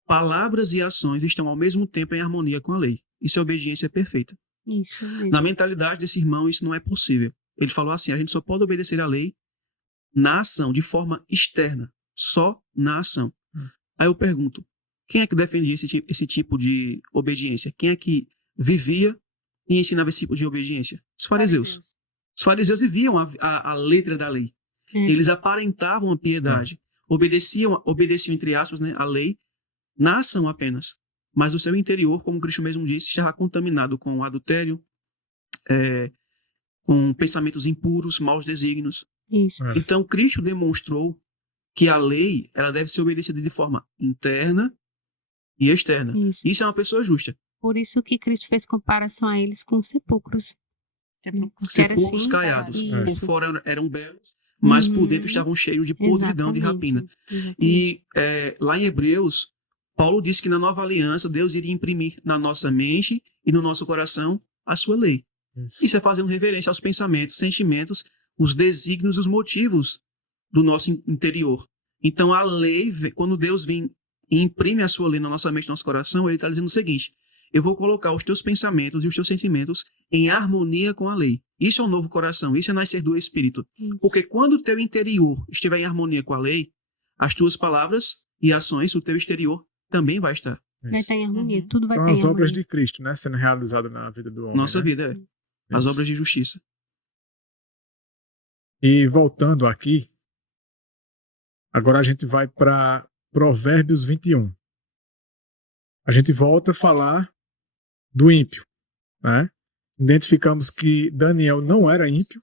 palavras e ações estão ao mesmo tempo em harmonia com a lei. Isso é obediência perfeita. Isso mesmo. Na mentalidade desse irmão, isso não é possível. Ele falou assim, a gente só pode obedecer à lei na ação, de forma externa, só na ação. Aí eu pergunto, quem é que defendia esse tipo de obediência? Quem é que vivia e ensinava esse tipo de obediência? Os fariseus. Os fariseus viviam a letra da lei. Eles aparentavam a piedade. Obedeciam, entre aspas, né, a lei na ação apenas. Mas o seu interior, como Cristo mesmo disse, estava contaminado com adultério, com pensamentos impuros, maus desígnios. Isso. Então, Cristo demonstrou que a lei ela deve ser obedecida de forma interna e externa. Isso é uma pessoa justa. Por isso que Cristo fez comparação a eles com sepulcros. Sepulcros assim, caiados. Por isso. fora eram belos, mas por dentro estavam cheios de podridão, de Exatamente. rapina. E lá em Hebreus, Paulo disse que na nova aliança Deus iria imprimir na nossa mente e no nosso coração a sua lei. Isso é fazendo reverência aos pensamentos, sentimentos, os desígnios, os motivos do nosso interior. Então a lei, quando Deus vem e imprime a sua lei na nossa mente e no nosso coração, ele está dizendo o seguinte: eu vou colocar os teus pensamentos e os teus sentimentos em harmonia com a lei. Isso é um novo coração, isso é nascer do Espírito. Porque quando o teu interior estiver em harmonia com a lei, as tuas palavras e ações, o teu exterior também vai estar. Vai estar em harmonia, Uhum. tudo vai São estar em as obras harmonia. de Cristo, né? Sendo realizadas na vida do homem. Nossa né? vida as Isso. obras de justiça. E voltando aqui, agora a gente vai para Provérbios 21. A gente volta a falar do ímpio, né? Identificamos que Daniel não era ímpio,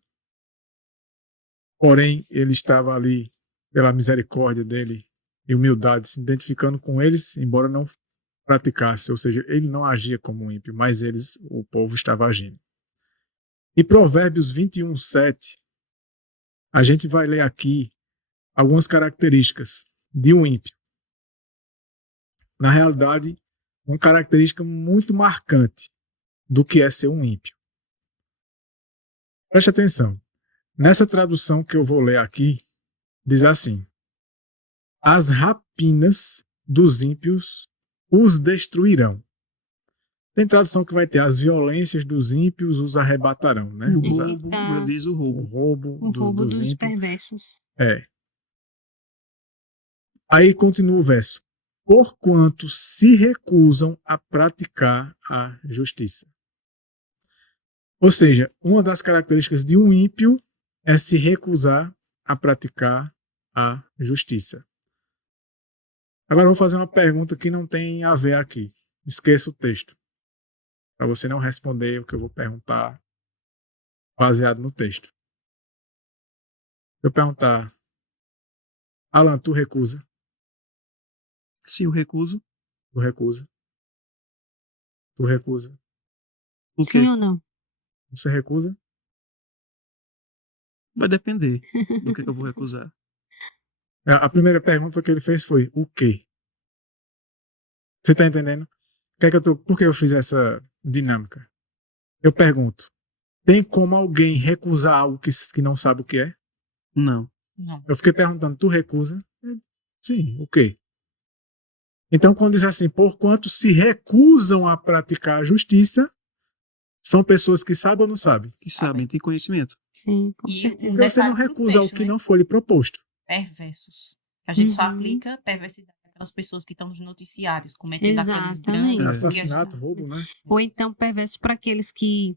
porém ele estava ali pela misericórdia dele e humildade, se identificando com eles, embora não praticasse, ou seja, ele não agia como ímpio, mas o povo estava agindo. E Provérbios 21, 7, a gente vai ler aqui algumas características de um ímpio. Na realidade, uma característica muito marcante do que é ser um ímpio. Preste atenção. Nessa tradução que eu vou ler aqui, diz assim: as rapinas dos ímpios os destruirão. Tem tradução que vai ter: as violências dos ímpios os arrebatarão, né? O Os roubo, Eita. diz o o roubo. roubo, O roubo dos dos ímpios. perversos. É. Aí continua o verso: porquanto se recusam a praticar a justiça. Ou seja, uma das características de um ímpio é se recusar a praticar a justiça. Agora eu vou fazer uma pergunta que não tem a ver aqui. Esqueça o texto, para você não responder o que eu vou perguntar baseado no texto. Eu perguntar: Alan, tu recusa? Se eu recuso, Tu recusa? Tu recusa? o Sim quê? ou não? Você recusa? Vai depender do que eu vou recusar. A primeira pergunta que ele fez foi: o quê? Você está entendendo? Por que eu fiz essa dinâmica? Eu pergunto: tem como alguém recusar algo que não sabe o que é? Não. Não. Eu fiquei perguntando: tu recusa? Sim, o quê? Então, quando diz assim: porquanto se recusam a praticar a justiça, são pessoas que sabem ou não sabem? Que sabem, tem conhecimento. Sim, com E certeza. Porque você não detalhe do recusa o texto, que né? não foi lhe proposto. Perversos. A gente só Uhum. aplica perversidade àquelas pessoas que estão nos noticiários, cometendo aqueles Exatamente. grandes... Assassinato, roubo, né? Ou então perverso para aqueles que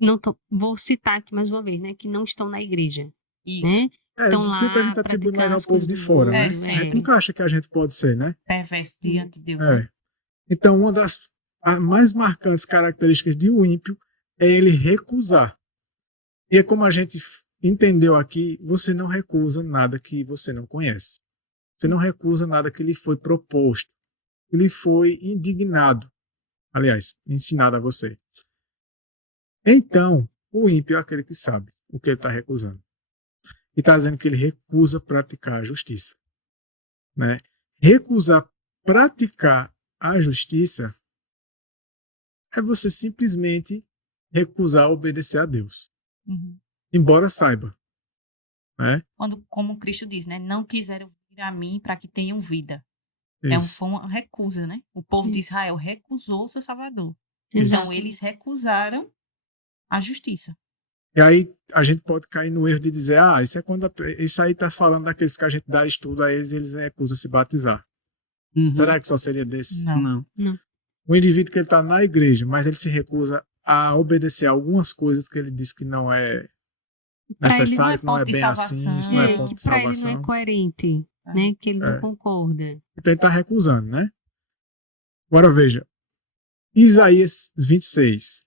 não estão. Vou citar aqui mais uma vez, né? Que não estão na igreja. Isso. Né? Estão Sempre a lá gente atribui praticando mais ao as povo coisas de do fora, né? mundo. A gente nunca acha que a gente pode ser, né? Perverso diante de Deus, né? É. Então, uma das mais marcantes características de um ímpio é ele recusar. E é como a gente entendeu aqui: você não recusa nada que você não conhece. Você não recusa nada que lhe foi proposto, que lhe foi indignado. Aliás, ensinado a você. Então, o ímpio é aquele que sabe o que ele está recusando. E está dizendo que ele recusa praticar a justiça. Né? Recusar praticar a justiça é você simplesmente recusar obedecer a Deus. Uhum. Embora saiba. Né? Quando, como Cristo diz, né? Não quiseram vir a mim para que tenham vida. Foi uma recusa, né? O povo de Isso. Israel recusou o seu Salvador. Exato. Então, eles recusaram a justiça. E aí a gente pode cair no erro de dizer: isso aí está falando daqueles que a gente dá estudo a eles e eles recusam se batizar. Uhum. Será que só seria desses? Não. Não. O indivíduo que ele está na igreja, mas ele se recusa a obedecer a algumas coisas que ele diz que não é Pra ele necessário, que não é ponto de bem assim, salvação. isso não é É, ponto que de pra ele não é salvação. coerente, É. né? Que ele não É. concorda. Então ele está recusando, né? Agora veja, Isaías 26.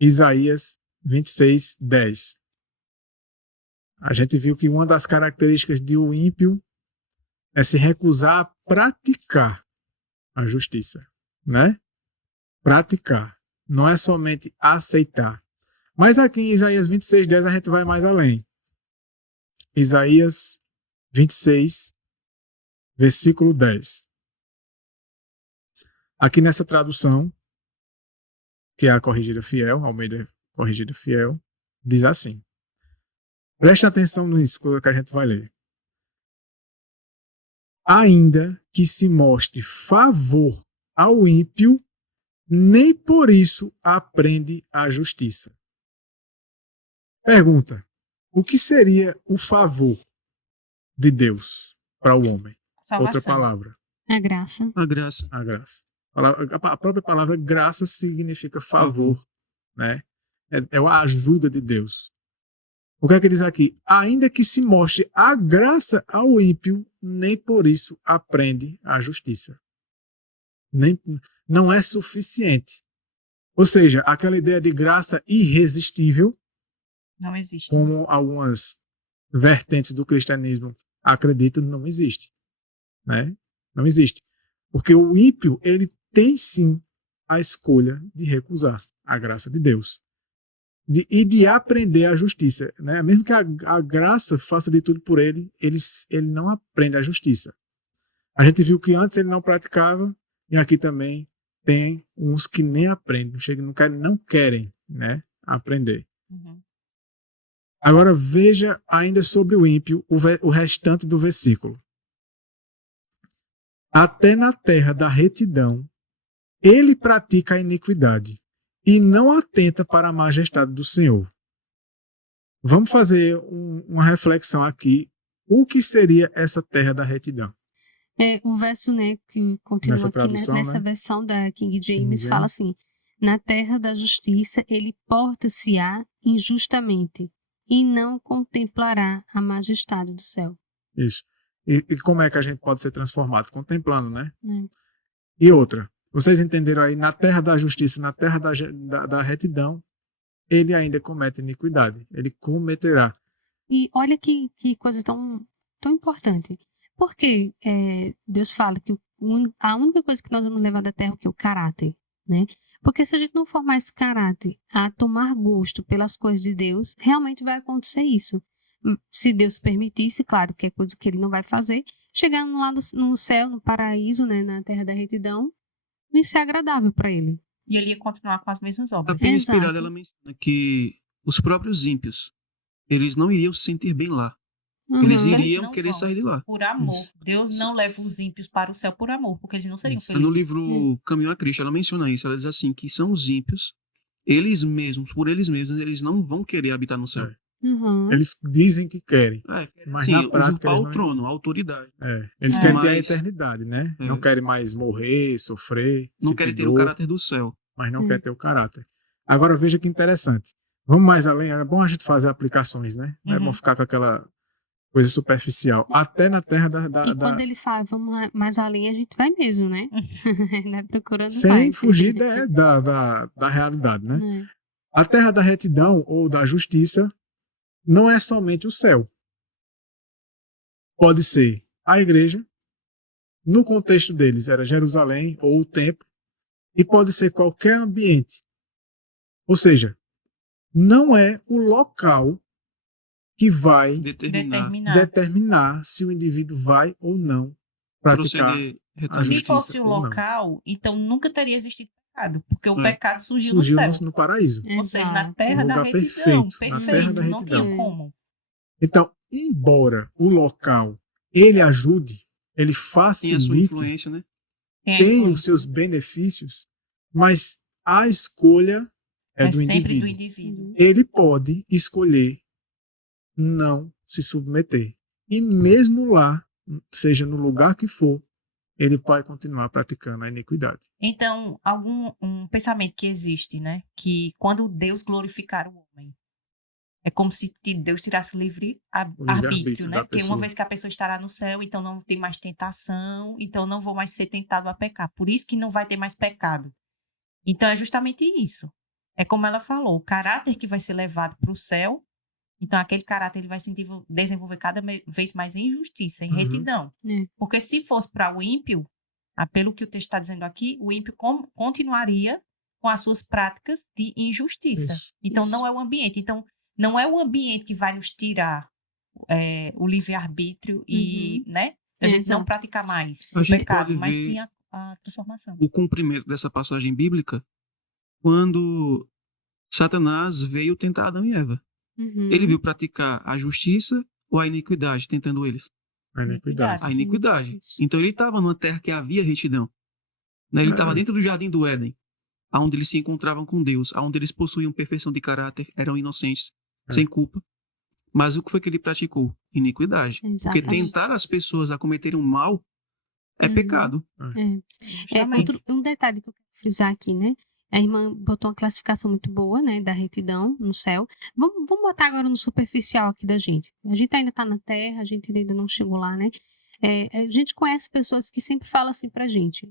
Isaías 26, 10. A gente viu que uma das características de um ímpio é se recusar a praticar a justiça, né? Praticar. Não é somente aceitar. Mas aqui em Isaías 26, 10 a gente vai mais além. Isaías 26, versículo 10. Aqui nessa tradução, que é a Corrigida Fiel, Almeida Corrigida Fiel, diz assim. Preste atenção nisso que a gente vai ler. Ainda que se mostre favor ao ímpio, nem por isso aprende a justiça. Pergunta: o que seria o favor de Deus para o homem? Salvação. Outra palavra. A graça. A graça. A graça. A própria palavra graça significa favor, né? É a ajuda de Deus. O que é que diz aqui? Ainda que se mostre a graça ao ímpio, nem por isso aprende a justiça. Não é suficiente. Ou seja, aquela ideia de graça irresistível, Não existe. como algumas vertentes do cristianismo acreditam, não existe. Né? Não existe. Porque o ímpio, ele tem sim a escolha de recusar a graça de Deus. E de aprender a justiça. Né? Mesmo que a graça faça de tudo por ele, ele não aprende a justiça. A gente viu que antes ele não praticava, e aqui também tem uns que nem aprendem, não querem, né, aprender. Uhum. Agora veja ainda sobre o ímpio o restante do versículo. Até na terra da retidão, ele pratica a iniquidade e não atenta para a majestade do Senhor. Vamos fazer uma reflexão aqui. O que seria essa terra da retidão? O verso, né, que continua Nessa aqui tradução, nessa né? versão da King James, James. fala assim: na terra da justiça ele porta-se-á injustamente e não contemplará a majestade do céu. Isso. E como é que a gente pode ser transformado? Contemplando, né? Né? E outra, vocês entenderam aí, na terra da justiça, na terra da retidão, ele ainda comete iniquidade. Ele cometerá. E olha que coisa tão importante. Porque Deus fala que a única coisa que nós vamos levar da terra é o que? O caráter, né? Porque se a gente não formar esse caráter a tomar gosto pelas coisas de Deus, realmente vai acontecer isso. Se Deus permitisse, claro que é coisa que ele não vai fazer, chegando lá no céu, no paraíso, né, na terra da retidão, isso é agradável para ele. E ele ia continuar com as mesmas A obras. Bíblia Inspirada, Exato. ela menciona que os próprios ímpios, eles não iriam se sentir bem lá. Eles Uhum. iriam não querer vão. sair de lá. Por amor. Isso. Deus não leva os ímpios para o céu por amor, porque eles não seriam Isso. felizes. No livro Caminho a Cristo, ela menciona isso. Ela diz assim, que são os ímpios, eles mesmos, por eles mesmos, eles não vão querer habitar no céu. Uhum. Eles dizem que querem, mas Sim, na prática usurpar eles o não... trono, a autoridade. Eles querem ter a Mas- eternidade, né? É. Não querem mais morrer, sofrer, Não sentir querem ter o dor, caráter do céu. mas não quer ter o caráter. Agora veja que interessante. Vamos mais além, é bom a gente fazer aplicações, né? Não é bom ficar com aquela coisa superficial. Até na terra E quando ele fala, vamos mais além, a gente vai mesmo, né? Não é procurando sem mais. fugir da realidade, né? Né? A terra da retidão ou da justiça não é somente o céu. Pode ser a igreja, no contexto deles era Jerusalém ou o templo, e pode ser qualquer ambiente. Ou seja, não é o local que vai determinar se o indivíduo vai ou não praticar Proceder a retamente. Se justiça fosse o ou não. local, então nunca teria existido pecado, porque o pecado surgiu Surgiu no céu. no paraíso. Ou seja, na Exato. terra Um da lugar retidão. perfeito, na terra da Não retidão. tinha como. Então, embora o local ele ajude, ele Tem a sua facilite, influência, né? tem os seus benefícios, mas a escolha é do sempre indivíduo. do indivíduo. Ele pode escolher não se submeter. E mesmo lá, seja no lugar que for, ele vai continuar praticando a iniquidade. Então, um pensamento que existe, né? Que quando Deus glorificar o homem, é como se Deus tirasse o livre arbítrio, né? da Porque uma pessoa. vez que a pessoa estará no céu, então não tem mais tentação, então não vou mais ser tentado a pecar. Por isso que não vai ter mais pecado. Então, é justamente isso. É como ela falou, o caráter que vai ser levado para o céu, então aquele caráter ele vai se desenvolver cada vez mais em justiça, em retidão. Porque se fosse para o ímpio, pelo que o texto está dizendo aqui, o ímpio continuaria com as suas práticas de injustiça. Isso. Então, não é o ambiente. Então, não é o ambiente que vai nos tirar o livre-arbítrio e, né? A gente não Exato. praticar mais A o gente pecado, pode mas ver sim a transformação. o cumprimento dessa passagem bíblica quando Satanás veio tentar Adão e Eva. Ele viu praticar a justiça ou a iniquidade, tentando eles? A iniquidade. A iniquidade. Isso. Então ele estava numa terra que havia retidão. Né? Ele estava dentro do jardim do Éden, onde eles se encontravam com Deus, onde eles possuíam perfeição de caráter, eram inocentes, sem culpa. Mas o que foi que ele praticou? Iniquidade. Porque Exatamente. tentar as pessoas a cometerem o mal é pecado. Justamente. Um detalhe que eu quero frisar aqui, né? A irmã botou uma classificação muito boa, né, da retidão no céu. Vamos botar agora no superficial aqui da gente. A gente ainda está na Terra, a gente ainda não chegou lá, né? A gente conhece pessoas que sempre falam assim pra gente.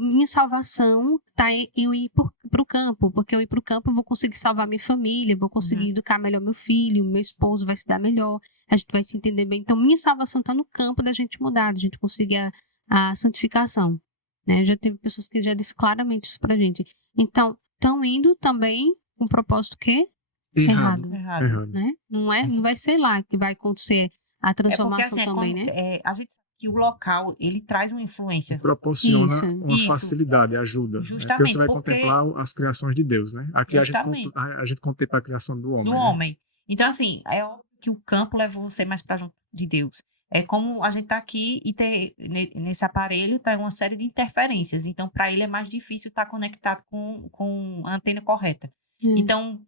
Minha salvação tá eu ir pro campo, porque eu ir pro campo eu vou conseguir salvar minha família, vou conseguir educar melhor meu filho, meu esposo vai se dar melhor, a gente vai se entender bem. Então, minha salvação tá no campo da gente mudar, da gente conseguir a santificação. Né? Já teve pessoas que já disseram claramente isso pra gente. Então, estão indo também com um propósito que Errado. né? Não vai ser lá que vai acontecer a transformação também, né? A gente sabe que o local, ele traz uma influência. Proporciona Isso. uma facilidade, ajuda. Né? Porque Justamente, você vai porque- contemplar as criações de Deus, né? Aqui a Justamente. gente contempla a criação do homem. Do né? homem. Então, assim, é óbvio que o campo leva você mais para junto de Deus. É como a gente tá aqui e ter nesse aparelho tá uma série de interferências. Então, para ele é mais difícil estar conectado com a antena correta. Então,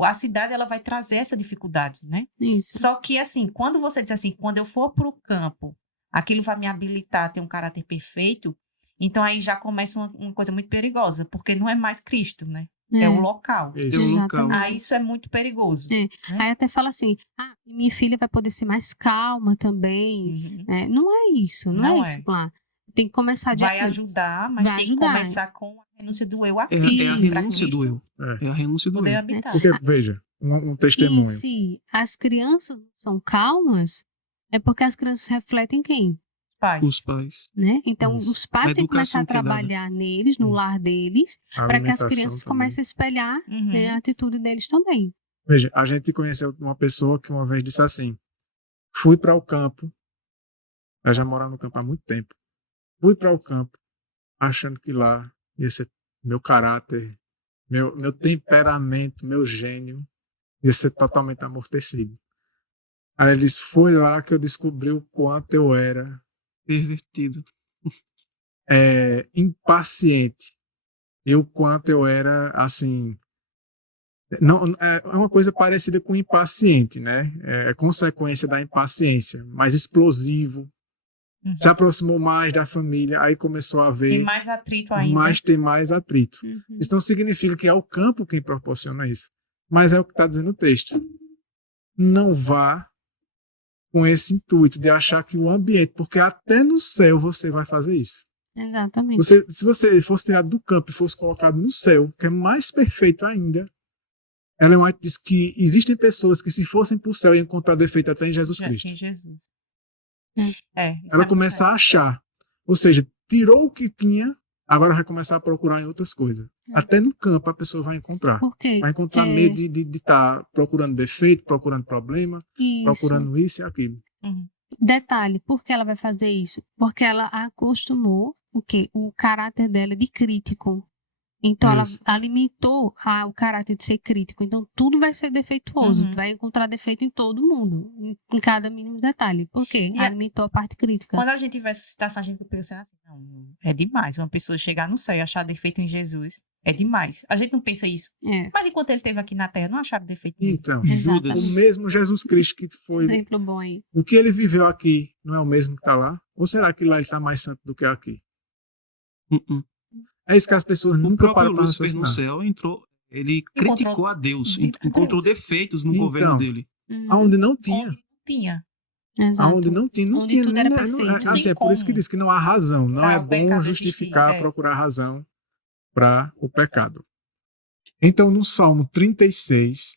a cidade ela vai trazer essa dificuldade, né? Isso. Só que, assim, quando você diz assim, quando eu for para o campo, aquilo vai me habilitar a ter um caráter perfeito, então aí já começa uma coisa muito perigosa, porque não é mais Cristo, né? É o local. Isso. É o local. Exatamente. Isso é muito perigoso. É. Aí até fala assim, minha filha vai poder ser mais calma também. Uhum. Não é isso, não é isso lá. Tem que começar Vai ajudar, mas vai tem ajudar. que começar com a renúncia do eu a É Cristo. a pra renúncia do Cristo eu. É a renúncia do poder eu. habitar. Porque, veja, um E testemunho. se as crianças são calmas, é porque as crianças refletem quem? Pais. Os pais. Né? Então, Isso. os pais A têm que começar a educação que é dada. trabalhar neles, no Isso. lar deles, A para que as alimentação crianças também. comecem a espelhar Uhum. né, a atitude deles também. Veja, a gente conheceu uma pessoa que uma vez disse assim: fui para o campo, ela já morava no campo há muito tempo, fui para o campo achando que lá ia ser meu caráter, meu temperamento, meu gênio ia ser totalmente amortecido. Aí eles foi lá que eu descobri o quanto eu era Pervertido. impaciente e o quanto eu era assim. Não, é uma coisa parecida com impaciente, né? É consequência da impaciência, mais explosivo. Uhum. Se aproximou mais da família, aí começou a Tem ver mais atrito ainda. tem mais atrito. Uhum. Isso não significa que é o campo quem proporciona isso, mas é o que está dizendo o texto. Não vá com esse intuito de achar que o ambiente, porque até no céu você vai fazer isso. Exatamente. Se você fosse tirado do campo e fosse colocado no céu, que é mais perfeito ainda, Ellen White diz que existem pessoas que se fossem para o céu iam encontrar defeito até em Jesus Já Cristo. tem Jesus. É. Isso Ela é começa a achar. Ou seja, tirou o que tinha, agora vai começar a procurar em outras coisas. Até no campo a pessoa vai encontrar. Por quê? Vai encontrar medo de estar procurando defeito, procurando problema, Isso. procurando isso e aquilo. Uhum. Detalhe, por que ela vai fazer isso? Porque ela acostumou o caráter dela de crítico. Então, Isso. ela alimentou o caráter de ser crítico. Então, tudo vai ser defeituoso. Uhum. Tu vai encontrar defeito em todo mundo, em cada mínimo detalhe. Por quê? E Alimentou a parte crítica. Quando a gente vai citar essa gente pensa assim, não, é demais. Uma pessoa chegar no céu e achar defeito em Jesus, é demais. A gente não pensa isso. Mas enquanto ele esteve aqui na Terra, não acharam defeito nele. Então, Exatamente. o mesmo Jesus Cristo que foi... Exemplo bom aí. O que ele viveu aqui não é o mesmo que está lá? Ou será que lá ele está mais santo do que aqui? É isso que as pessoas O nunca próprio param para Lúcifer no raciocinar. céu entrou, ele criticou a Deus, encontrou defeitos no Então, governo dele. Aonde não tinha. Onde não tinha. Exato. Aonde não tinha, Onde tudo era nem- perfeito. assim, é por isso que diz que não há razão. Não Pra é o bom pecado justificar, existir, procurar razão para o pecado. Então, no Salmo 36,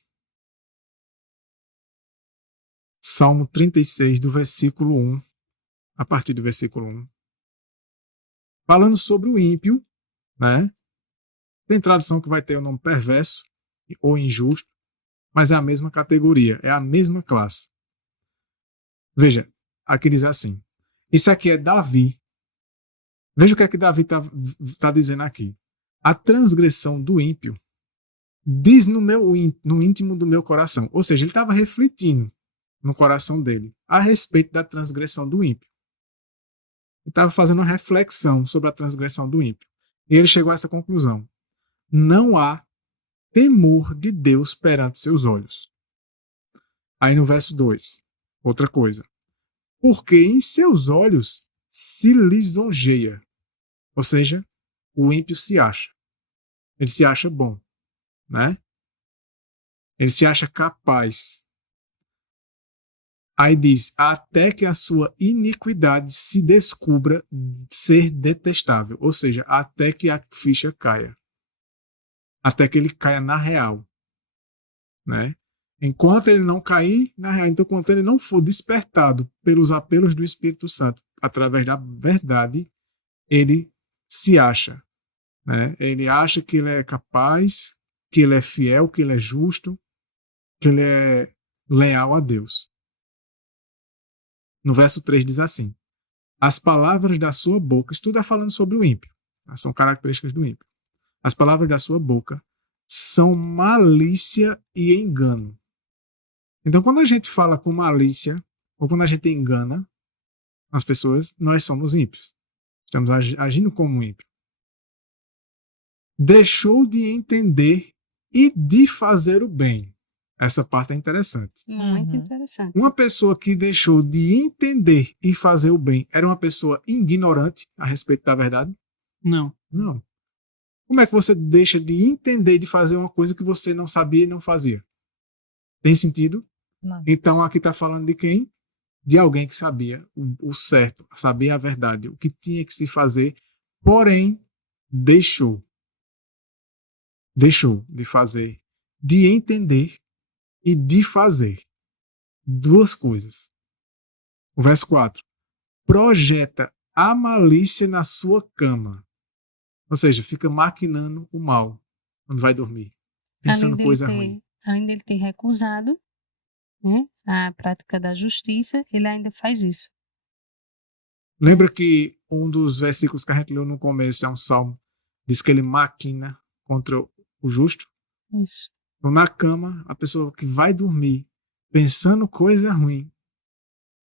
do versículo 1, a partir do versículo 1, falando sobre o ímpio, né? Tem tradução que vai ter o nome perverso ou injusto, mas é a mesma categoria, é a mesma classe. Veja, aqui diz assim, isso aqui é Davi. Veja o que é que Davi está dizendo aqui. A transgressão do ímpio diz no íntimo do meu coração. Ou seja, ele estava refletindo no coração dele a respeito da transgressão do ímpio. Ele estava fazendo uma reflexão sobre a transgressão do ímpio. E ele chegou a essa conclusão. Não há temor de Deus perante seus olhos. Aí no verso 2, outra coisa. Porque em seus olhos se lisonjeia. Ou seja, o ímpio se acha. Ele se acha bom, né? Ele se acha capaz. Aí diz, até que a sua iniquidade se descubra ser detestável. Ou seja, até que a ficha caia. Até que ele caia na real. Né? Enquanto ele não cair na real, então enquanto ele não for despertado pelos apelos do Espírito Santo, através da verdade, ele se acha. Né? Ele acha que ele é capaz, que ele é fiel, que ele é justo, que ele é leal a Deus. No verso 3 diz assim, as palavras da sua boca, isso tudo é falando sobre o ímpio, são características do ímpio. As palavras da sua boca são malícia e engano. Então, quando a gente fala com malícia, ou quando a gente engana as pessoas, nós somos ímpios. Estamos agindo como ímpio. Deixou de entender e de fazer o bem. Essa parte é interessante. Muito interessante. Uma pessoa que deixou de entender e fazer o bem era uma pessoa ignorante a respeito da verdade? Não. Não. Como é que você deixa de entender e de fazer uma coisa que você não sabia e não fazia? Tem sentido? Não. Então aqui está falando de quem? De alguém que sabia o certo, sabia a verdade, o que tinha que se fazer, porém deixou de fazer, de entender e de fazer. Duas coisas. O verso 4. Projeta a malícia na sua cama. Ou seja, fica maquinando o mal quando vai dormir, pensando coisa ruim. Além dele ter recusado, né, a prática da justiça, ele ainda faz isso. Lembra que um dos versículos que a gente leu no começo é um salmo, diz que ele maquina contra o justo? Isso. Então, na cama, a pessoa que vai dormir pensando coisa ruim,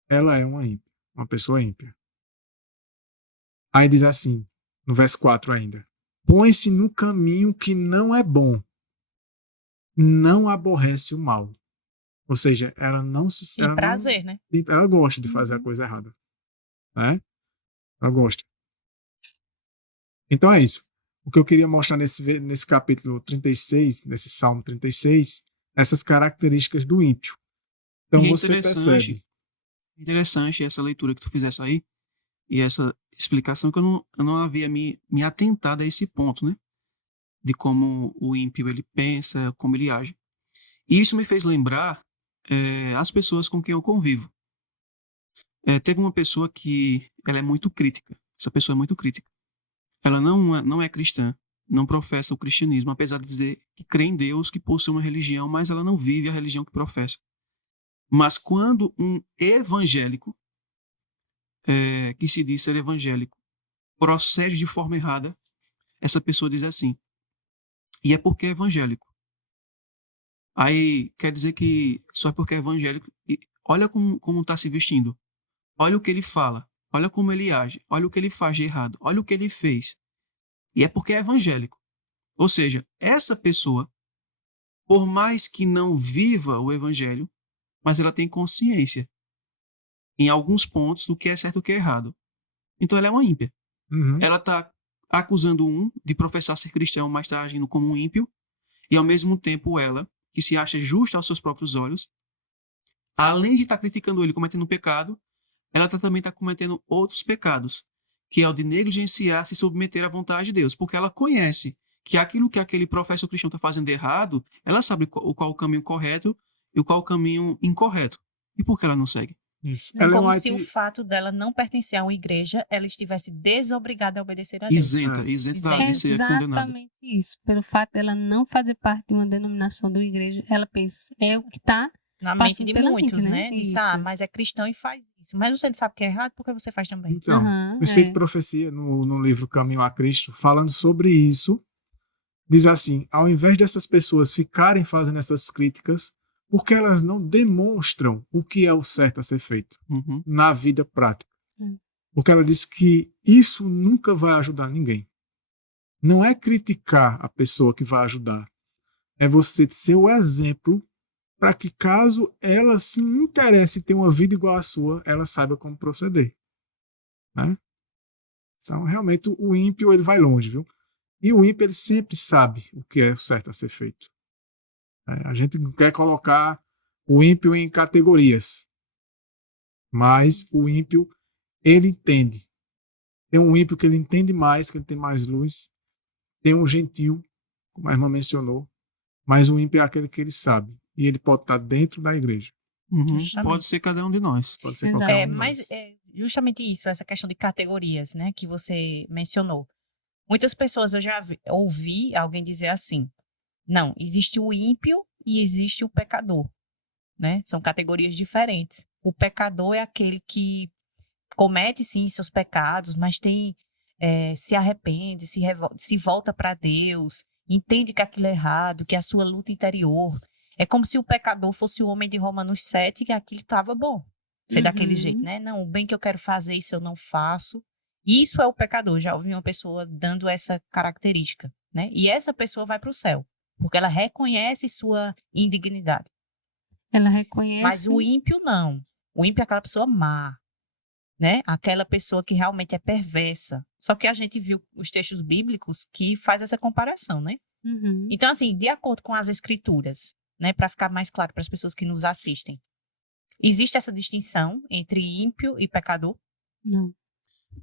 ela é uma ímpia, uma pessoa ímpia. Aí diz assim, no verso 4 ainda, põe-se no caminho que não é bom, não aborrece o mal. Ou seja, ela não se... Tem prazer, né? Ela gosta de fazer a coisa errada. Né? Ela gosta. Então é isso. O que eu queria mostrar nesse capítulo 36, nesse Salmo 36, essas características do ímpio. Então E é você percebe. Interessante essa leitura que tu fizesse aí e essa explicação que eu não havia me atentado a esse ponto, né? De como o ímpio ele pensa, como ele age. E isso me fez lembrar as pessoas com quem eu convivo. Teve uma pessoa que ela é muito crítica. Essa pessoa é muito crítica. Ela não é cristã, não professa o cristianismo, apesar de dizer que crê em Deus, que possui uma religião, mas ela não vive a religião que professa. Mas quando um evangélico, que se diz ser evangélico, procede de forma errada, essa pessoa diz assim, e é porque é evangélico. Aí quer dizer que só é porque é evangélico, e olha como está se vestindo, olha o que ele fala, olha como ele age, olha o que ele faz de errado, olha o que ele fez. E é porque é evangélico. Ou seja, essa pessoa, por mais que não viva o evangelho, mas ela tem consciência em alguns pontos do que é certo e o que é errado. Então ela é uma ímpia. Uhum. Ela está acusando um de professar ser cristão, mas está agindo como um ímpio, e ao mesmo tempo ela, que se acha justa aos seus próprios olhos, além de estar criticando ele cometendo um pecado, ela também está cometendo outros pecados, que é o de negligenciar, se submeter à vontade de Deus, porque ela conhece que aquilo que aquele professor cristão está fazendo de errado, ela sabe qual o caminho correto e qual o caminho incorreto. E por que ela não segue? Isso. É Ellen como White, se o fato dela não pertencer a uma igreja, ela estivesse desobrigada a obedecer a Deus. Isenta de ser condenada. Exatamente isso. Pelo fato dela não fazer parte de uma denominação da igreja, ela pensa, é o que está Na mente passando de pela muitos, mente, né? né? Diz, Isso. mas é cristão e faz isso. Mas você sabe que é errado, porque você faz também. então, Aham, o Espírito é. de Profecia, no livro Caminho a Cristo, falando sobre isso, diz assim: ao invés dessas pessoas ficarem fazendo essas críticas, porque elas não demonstram o que é o certo a ser feito Uhum. na vida prática. Hum. Porque ela diz que isso nunca vai ajudar ninguém. Não é criticar a pessoa que vai ajudar. É você ser o exemplo para que, caso ela se interesse em ter uma vida igual à sua, ela saiba como proceder. Né? Então, realmente, o ímpio ele vai longe, viu? E o ímpio ele sempre sabe o que é o certo a ser feito. A gente não quer colocar o ímpio em categorias, mas o ímpio ele entende. Tem um ímpio que ele entende mais, que ele tem mais luz. Tem um gentil, como a irmã mencionou, mas o ímpio é aquele que ele sabe. E ele pode estar dentro da igreja. Uhum. Justamente. Pode ser cada um de nós. Pode ser Exato. qualquer um de Mas nós. é justamente isso, essa questão de categorias, né, que você mencionou. Muitas pessoas eu já ouvi alguém dizer assim: não, existe o ímpio e existe o pecador, né? São categorias diferentes. O pecador é aquele que comete sim seus pecados, mas se arrepende, se volta para Deus, entende que aquilo é errado, que é a sua luta interior. É como se o pecador fosse o homem de Romanos 7, que aquilo estava bom. Ser daquele jeito, né? Não, o bem que eu quero fazer, isso eu não faço. Isso é o pecador. Já ouvi uma pessoa dando essa característica, né? E essa pessoa vai para o céu, porque ela reconhece sua indignidade. Ela Mas reconhece. o ímpio não. O ímpio é aquela pessoa má, né? Aquela pessoa que realmente é perversa. Só que a gente viu os textos bíblicos que faz essa comparação, né? Uhum. Então, assim, de acordo com as escrituras, né, para ficar mais claro para as pessoas que nos assistem, existe essa distinção entre ímpio e pecador? Não.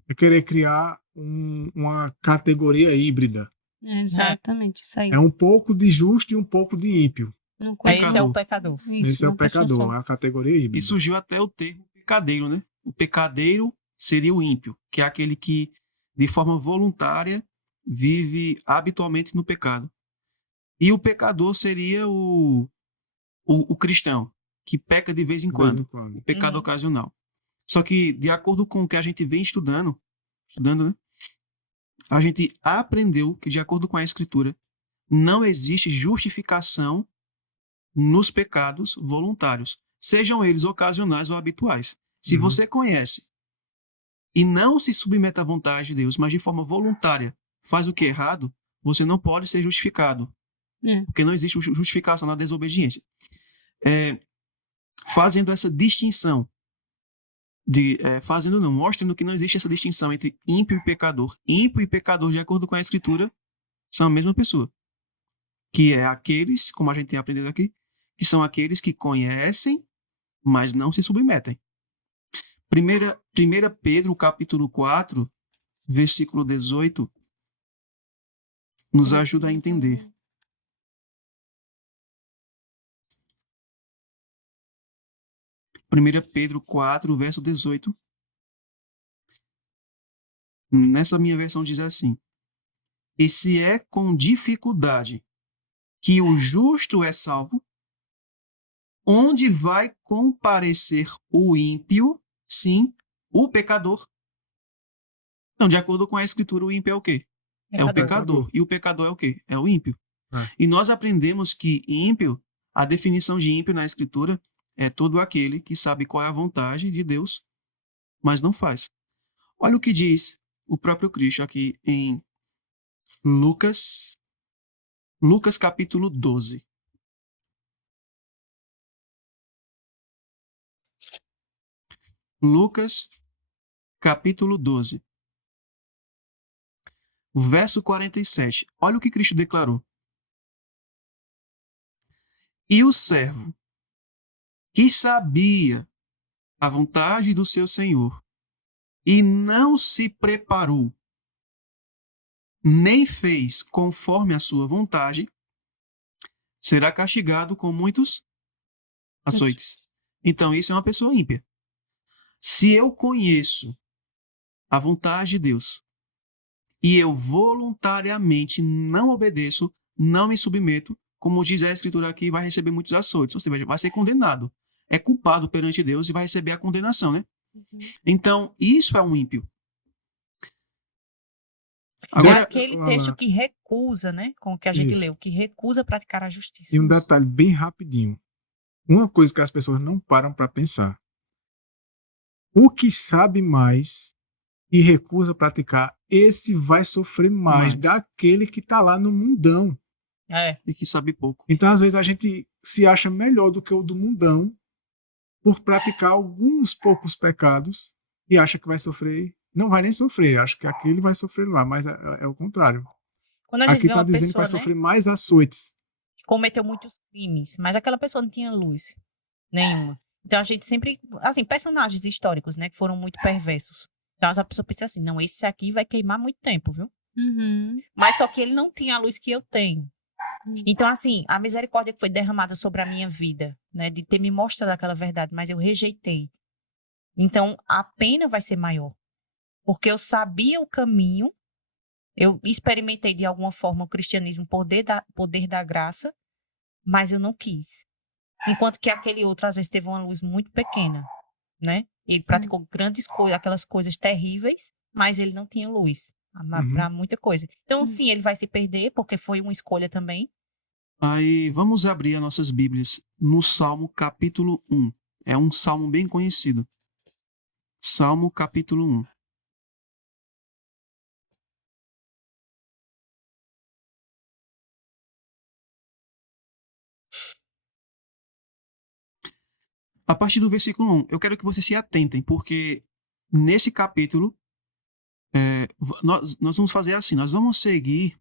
É querer criar uma categoria híbrida. Exatamente, isso aí. É um pouco de justo e um pouco de ímpio. Não Esse é o Pecador. pecador. Isso, Esse é o uma pessoa pecador, só. é a categoria híbrida. E surgiu até o termo pecadeiro, né? O pecadeiro seria o ímpio, que é aquele que, de forma voluntária, vive habitualmente no pecado. E o pecador seria o cristão, que peca de vez em De vez em quando, quando. o pecado Uhum. ocasional. Só que, de acordo com o que a gente vem estudando, né? A gente aprendeu que, de acordo com a Escritura, não existe justificação nos pecados voluntários, sejam eles ocasionais ou habituais. Se Uhum. você conhece e não se submete à vontade de Deus, mas de forma voluntária faz o que é errado, você não pode ser justificado, É. porque não existe justificação na desobediência. Fazendo essa distinção, mostrando que não existe essa distinção entre ímpio e pecador. Ímpio e pecador, de acordo com a Escritura, são a mesma pessoa, que é aqueles, como a gente tem aprendido aqui, que são aqueles que conhecem, mas não se submetem. 1 Pedro, capítulo 4, versículo 18, nos ajuda a entender. 1 Pedro 4, verso 18. Nessa minha versão diz assim: e se é com dificuldade que o justo é salvo, onde vai comparecer o ímpio, sim, o pecador? Então, de acordo com a Escritura, o ímpio é o quê? É o pecador. E o pecador é o quê? É o ímpio. E nós aprendemos que ímpio, a definição de ímpio na Escritura é todo aquele que sabe qual é a vontade de Deus, mas não faz. Olha o que diz o próprio Cristo aqui em Lucas capítulo 12. Lucas capítulo 12. Verso 47. Olha o que Cristo declarou. E o servo que sabia a vontade do seu senhor e não se preparou, nem fez conforme a sua vontade, será castigado com muitos açoites. Então, isso é uma pessoa ímpia. Se eu conheço a vontade de Deus e eu voluntariamente não obedeço, não me submeto, como diz a Escritura aqui, vai receber muitos açoites, ou seja, vai ser condenado. É culpado perante Deus e vai receber a condenação, né? Então, isso é um ímpio. Agora, é aquele texto que recusa, né? Com o que a gente leu, que recusa praticar a justiça. E um detalhe bem rapidinho. Uma coisa que as pessoas não param para pensar. O que sabe mais e recusa praticar, esse vai sofrer mais daquele que está lá no mundão. E que sabe pouco. Então, às vezes, a gente se acha melhor do que o do mundão por praticar alguns poucos pecados e acha que vai sofrer. Não vai nem sofrer, acho que aquele vai sofrer lá, mas é o contrário. Quando a gente Aqui vê está uma dizendo pessoa, que vai sofrer mais açoites. que cometeu muitos crimes, mas aquela pessoa não tinha luz nenhuma. Então a gente sempre, assim, personagens históricos, né, que foram muito perversos. Então a pessoa pensa assim, não, esse aqui vai queimar muito tempo, viu? Mas só que ele não tinha a luz que eu tenho. Então, assim, a misericórdia que foi derramada sobre a minha vida, né, de ter me mostrado aquela verdade, mas eu rejeitei. Então, a pena vai ser maior. Porque eu sabia o caminho, eu experimentei de alguma forma o cristianismo, poder da graça, mas eu não quis. Enquanto que aquele outro, às vezes, teve uma luz muito pequena, né? Ele praticou grandes coisas, aquelas coisas terríveis, mas ele não tinha luz para muita coisa. Então, sim, ele vai se perder, porque foi uma escolha também. Aí, vamos abrir as nossas Bíblias no Salmo capítulo 1. É um salmo bem conhecido. Salmo capítulo 1. A partir do versículo 1, eu quero que vocês se atentem, porque nesse capítulo, nós vamos fazer assim, nós vamos seguir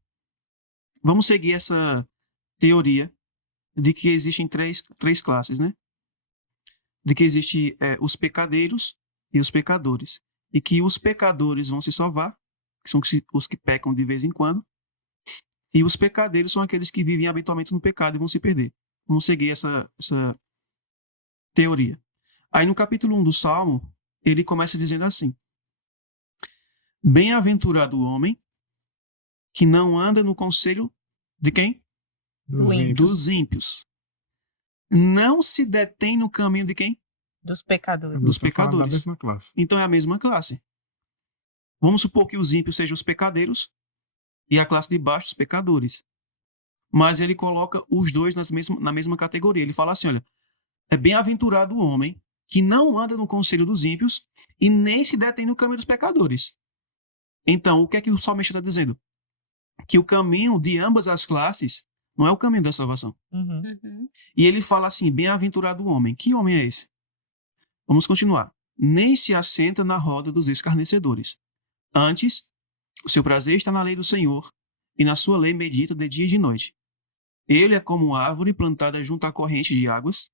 essa teoria de que existem três classes, né? De que existem os pecadeiros e os pecadores. E que os pecadores vão se salvar, que são os que pecam de vez em quando, e os pecadeiros são aqueles que vivem habitualmente no pecado e vão se perder. Vamos seguir essa teoria. Aí no capítulo 1 do Salmo, ele começa dizendo assim: Bem-aventurado o homem que não anda no conselho de quem? Dos ímpios. Não se detém no caminho de quem? Dos pecadores. Dos pecadores. Da mesma classe. Então é a mesma classe. Vamos supor que os ímpios sejam os pecadeiros e a classe de baixo os pecadores. Mas ele coloca os dois na mesma categoria. Ele fala assim, olha, é bem-aventurado o homem que não anda no conselho dos ímpios e nem se detém no caminho dos pecadores. Então, o que é que o salmista está dizendo? Que o caminho de ambas as classes não é o caminho da salvação. E ele fala assim, bem-aventurado o homem. Que homem é esse? Vamos continuar. Nem se assenta na roda dos escarnecedores. Antes, o seu prazer está na lei do Senhor, e na sua lei medita de dia e de noite. Ele é como árvore plantada junto à corrente de águas,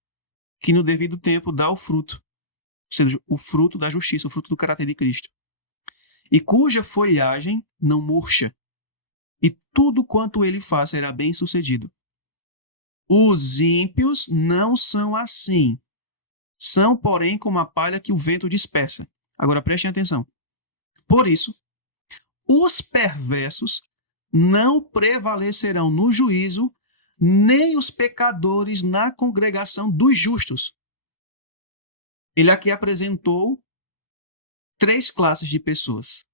que no devido tempo dá o fruto, ou seja, o fruto da justiça, o fruto do caráter de Cristo, e cuja folhagem não murcha, e tudo quanto ele faz será bem sucedido. Os ímpios não são assim. São, porém, como a palha que o vento dispersa. Agora prestem atenção. Por isso, os perversos não prevalecerão no juízo, nem os pecadores na congregação dos justos. Ele aqui apresentou três classes de pessoas.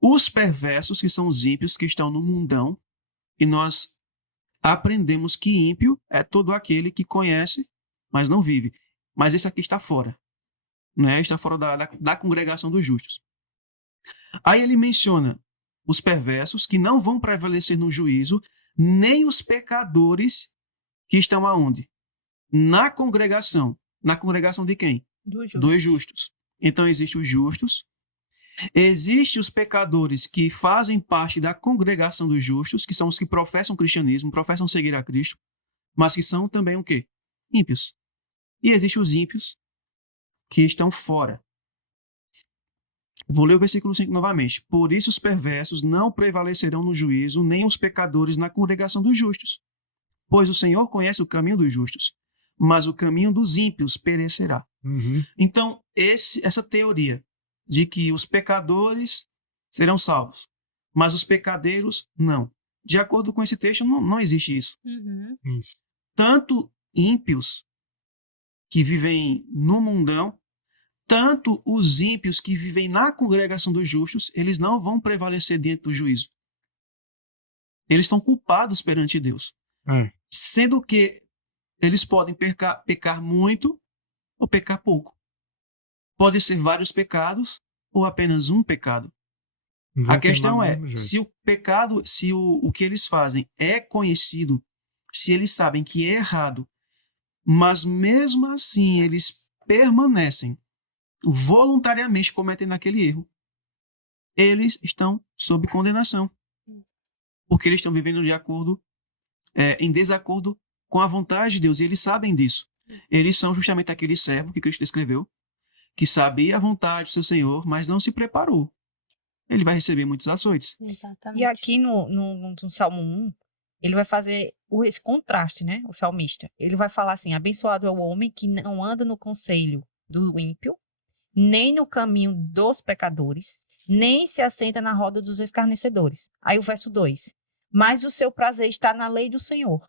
Os perversos, que são os ímpios que estão no mundão, e nós aprendemos que ímpio é todo aquele que conhece, mas não vive. Mas esse aqui está fora. Né? Está fora da congregação dos justos. Aí ele menciona os perversos que não vão prevalecer no juízo, nem os pecadores que estão aonde? Na congregação. Na congregação de quem? Dos justos. Então existem os justos, existem os pecadores que fazem parte da congregação dos justos, que são os que professam o cristianismo, professam seguir a Cristo, mas que são também o quê? Ímpios. E existem os ímpios que estão fora. Vou ler o versículo 5 novamente. Por isso os perversos não prevalecerão no juízo, nem os pecadores na congregação dos justos. Pois o Senhor conhece o caminho dos justos, mas o caminho dos ímpios perecerá. Uhum. Então, essa teoria de que os pecadores serão salvos, mas os pecadeiros não. De acordo com esse texto, não existe isso. Uhum. Isso. Tanto ímpios que vivem no mundão, tanto os ímpios que vivem na congregação dos justos, eles não vão prevalecer diante do juízo. Eles são culpados perante Deus. É. Sendo que eles podem pecar muito ou pecar pouco. Pode ser vários pecados ou apenas um pecado. Vão A questão queimar do é, mesmo jeito. se o pecado, se o que eles fazem é conhecido, se eles sabem que é errado, mas mesmo assim eles permanecem voluntariamente cometendo aquele erro, eles estão sob condenação. Porque eles estão vivendo em desacordo com a vontade de Deus, e eles sabem disso. Eles são justamente aquele servo que Cristo descreveu, que sabia a vontade do seu Senhor, mas não se preparou. Ele vai receber muitos açoites. Exatamente. E aqui no Salmo 1, ele vai fazer esse contraste, né? O salmista. Ele vai falar assim: abençoado é o homem que não anda no conselho do ímpio, nem no caminho dos pecadores, nem se assenta na roda dos escarnecedores. Aí o verso 2. Mas o seu prazer está na lei do Senhor.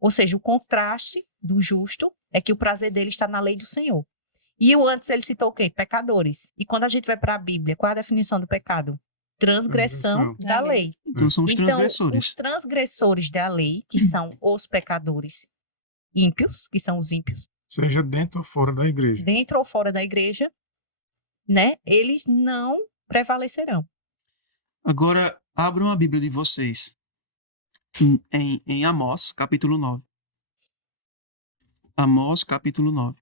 Ou seja, o contraste do justo é que o prazer dele está na lei do Senhor. E o antes ele citou o quê? Pecadores. E quando a gente vai para a Bíblia, qual é a definição do pecado? Transgressão da lei. Então são os Então, transgressores. os transgressores da lei, que são os pecadores ímpios, que são os ímpios, Seja dentro ou fora da igreja. dentro ou fora da igreja, né? Eles não prevalecerão. Agora, abram a Bíblia de vocês em Amós, capítulo 9. Amós, capítulo 9.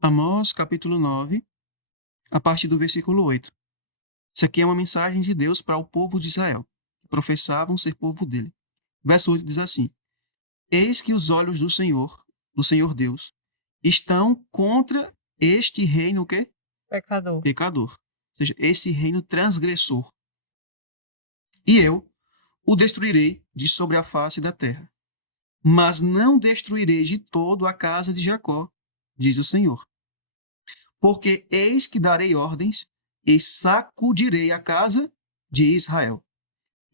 Amós, capítulo 9, a partir do versículo 8. Isso aqui é uma mensagem de Deus para o povo de Israel, que professavam ser povo dele. Verso 8 diz assim: Eis que os olhos do Senhor Deus, estão contra este reino que? Pecador. Pecador. Ou seja, esse reino transgressor. E eu o destruirei de sobre a face da terra. Mas não destruirei de todo a casa de Jacó, diz o Senhor. Porque eis que darei ordens e sacudirei a casa de Israel